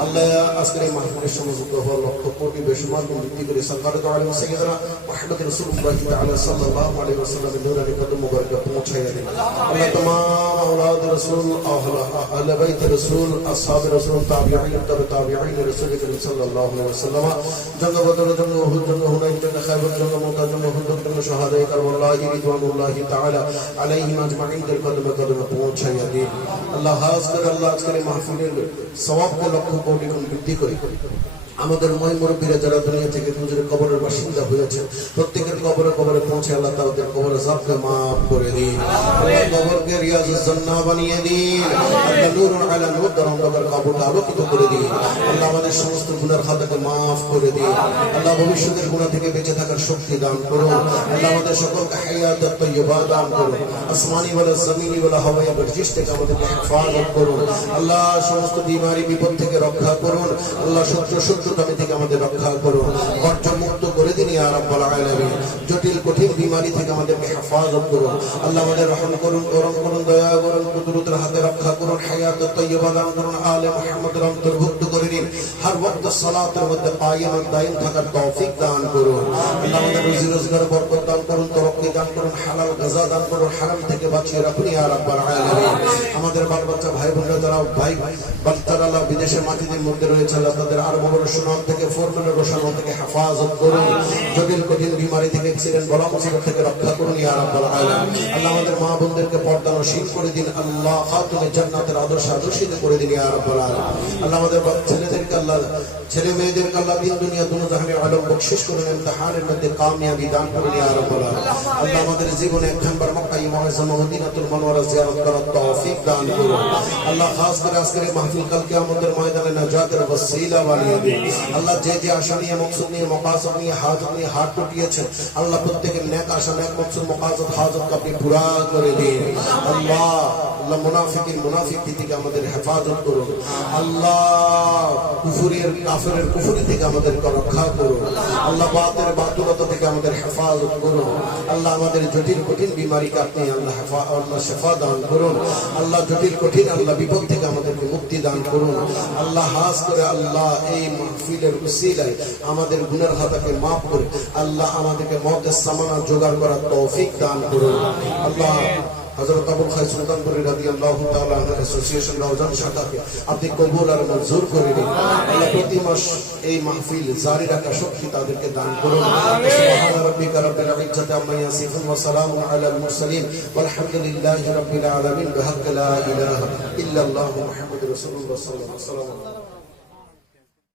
আল্লাহ আজকের এই মাহফিলের সমবেত হওয়া লক্ষ কোটি বেশুমার বৃদ্ধি করে সরকার দু আলম সাইয়্যিদানা মুহাম্মদ রাসূলুল্লাহ তাআলা সাল্লাল্লাহু আলাইহি ওয়াসাল্লামের নূরানি কদম মুবারক পৌঁছাইয়া দিন আল্লাহ तमाम औलाद रसूल अहले बैत रसूल असहाब रसूल ताबिईन तबे ताबिईन रसूल करीम सल्लल्लाहु अलैहि वसल्लम जंग बदर जंग उहुद जंग हुनैन जंग खैबर जंग मुता जंग हुंदक जंग शहादाए करबला रिदवानुल्लाह ताआला अलैहिम अजमाइन के कदम कदम पहुंचाइया दिन अल्लाह खास कर अल्लाह আজকের মাহফিলের সওয়াবকে লক্ষ্য কোটি গুণ বৃদ্ধি করে আমাদের ময় মুরব্বীরা যারা দুনিয়া থেকে হুজুরের কবরের বাসিন্দা হয়েছে প্রত্যেকের কবরে কবরে পৌঁছে আল্লাহ তাদের কবরের আযাবকে maaf করে দিন আল্লাহ কবরকে রিয়াজুজ জান্নাহ বানিয়ে দিন আল্লাহ নূরুন আলা নূর দরজার কবরকে আলোকিত করে দিন আল্লাহ আমাদের সমস্ত গুনার খাতাকে maaf করে দিন আল্লাহ ভবিষ্যতের গুনাহ থেকে বেঁচে থাকার শক্তি দান করুন আল্লাহ আমাদের সকলকে হায়াত তাইয়্যিবা দান করুন আসমানি ওয়ালা জমিনি ওয়ালা হাওয়াই বরজিশ থেকে আমাদেরকে হেফাজত করুন আল্লাহ সমস্ত বিমারি বিপদ থেকে রক্ষা করুন আল্লাহ শত্রুতামি থেকে আমাদের রক্ষা করুন বর্জ্য মুক্ত করে দিন ইয়া রাব্বাল আলামিন জটিল কঠিন বিমারি থেকে আমাদেরকে হেফাজত করুন আল্লাহ আমাদের রহম করুন করম করুন দয়া করুন কুদরতের হাতে রক্ষা করুন হায়াত তাইয়্যিবা দান করুন আলে মুহাম্মদের অন্তর্ভুক্ত করে নিন হর ওয়াক্ত সালাতের মধ্যে কায়েম দায়েম থাকার তৌফিক দান করুন আল্লাহ আমাদের রুজি রোজগার বরকত দান করুন তরক্কি দান করুন হালাল গাজা দান করুন হারাম থেকে বাঁচিয়ে রাখুন ইয়া রাব্বাল আলামিন আমাদের বাল বাচ্চা ভাই বোনরা যারা বাচ্চারা আল্লাহ বিদেশের মাটিদের মধ্যে রয়েছে আল্লাহ তাদের আর বড় সুনাম থেকে ফরমানের রোশন থেকে হেফাজত করুন জটিল কঠিন বিমারি থেকে অ্যাক্সিডেন্ট বলা মুসিবত থেকে রক্ষা করুন ইয়া রাব্বাল আলামিন আল্লাহ আমাদের মা বোনদেরকে পর্দা নসিব করে দিন আল্লাহ খাতুনে জান্নাতের আদর্শ আদর্শিত করে দিন ইয়া রাব্বাল আলামিন আল্লাহ আমাদের ছেলেদেরকে আল্লাহ, ছেলে মেয়েদেরকে আল্লাহ দিন দুনিয়া দুনো জাহানের আলম বকশিশ করুন, ইমতিহানের মধ্যে কামিয়াবি দান করুন ইয়া রাব্বাল আলামিন। আল্লাহ আমাদের জীবনে একখানবার মক্কা মুআজ্জামা মদিনাতুল মুনাওয়ারা জিয়ারত করার তৌফিক দান করুন। আল্লাহ খাস করে আজকের এই মাহফিল কাল কিয়ামতের ময়দানে নাজাতের ওসিলা বানিয়ে দিন। আল্লাহ যে যে আশা নিয়ে, মকসুদ নিয়ে, মাকাসদ নিয়ে, হাজত নিয়ে হাত উঠিয়েছেন, আল্লাহ প্রত্যেকের নেক আশা, নেক মকসুদ, মাকাসদ, হাজতকে আপনি পুরা করে দিন। আল্লাহ আল্লাহ মুনাফিকি থেকে আমাদের হেফাজত করুন। আল্লাহ কুফুরের কাফেরের কুফরি থেকে আমাদেরকে রক্ষা করুন। আল্লাহ বাতুলতা থেকে আমাদের হেফাজত করুন। আল্লাহ আমাদের জটিল কঠিন বিমারিকে আপনি আল্লাহ শেফা দান করুন। আল্লাহ জটিল কঠিন আল্লাহ বিপদ থেকে আমাদেরকে মুক্তি দান করুন। আল্লাহ হাস করে আল্লাহ এই মাহফিলের উসিলায় আমাদের গুনার খাতাকে মাফ করে আল্লাহ আমাদেরকে মওতের সামানা জোগাড় করার তৌফিক দান করুন। আল্লাহ হযরত আবুল খাই সুলতানপুরি রাদিয়াল্লাহু তাআলা আনহু অ্যাসোসিয়েশন রওজান শাখাকে আপনি কবুল আর মঞ্জুর করে দিন। আল্লাহ প্রতি মাস এই মাহফিল জারি রাখার শক্তি তাদেরকে দান করুন। সুবহান রাব্বিকা রাব্বিল ইজ্জাতি আম্মা ইয়াসিফুন ওয়া সালামুন আলাল মুরসালিন ওয়ালহামদুলিল্লাহি রাব্বিল আলামিন বিহাক্কি লা ইলাহা ইল্লাল্লাহু মুহাম্মাদুর রাসূলুল্লাহ সাল্লাল্লাহু আলাইহি ওয়াসাল্লাম।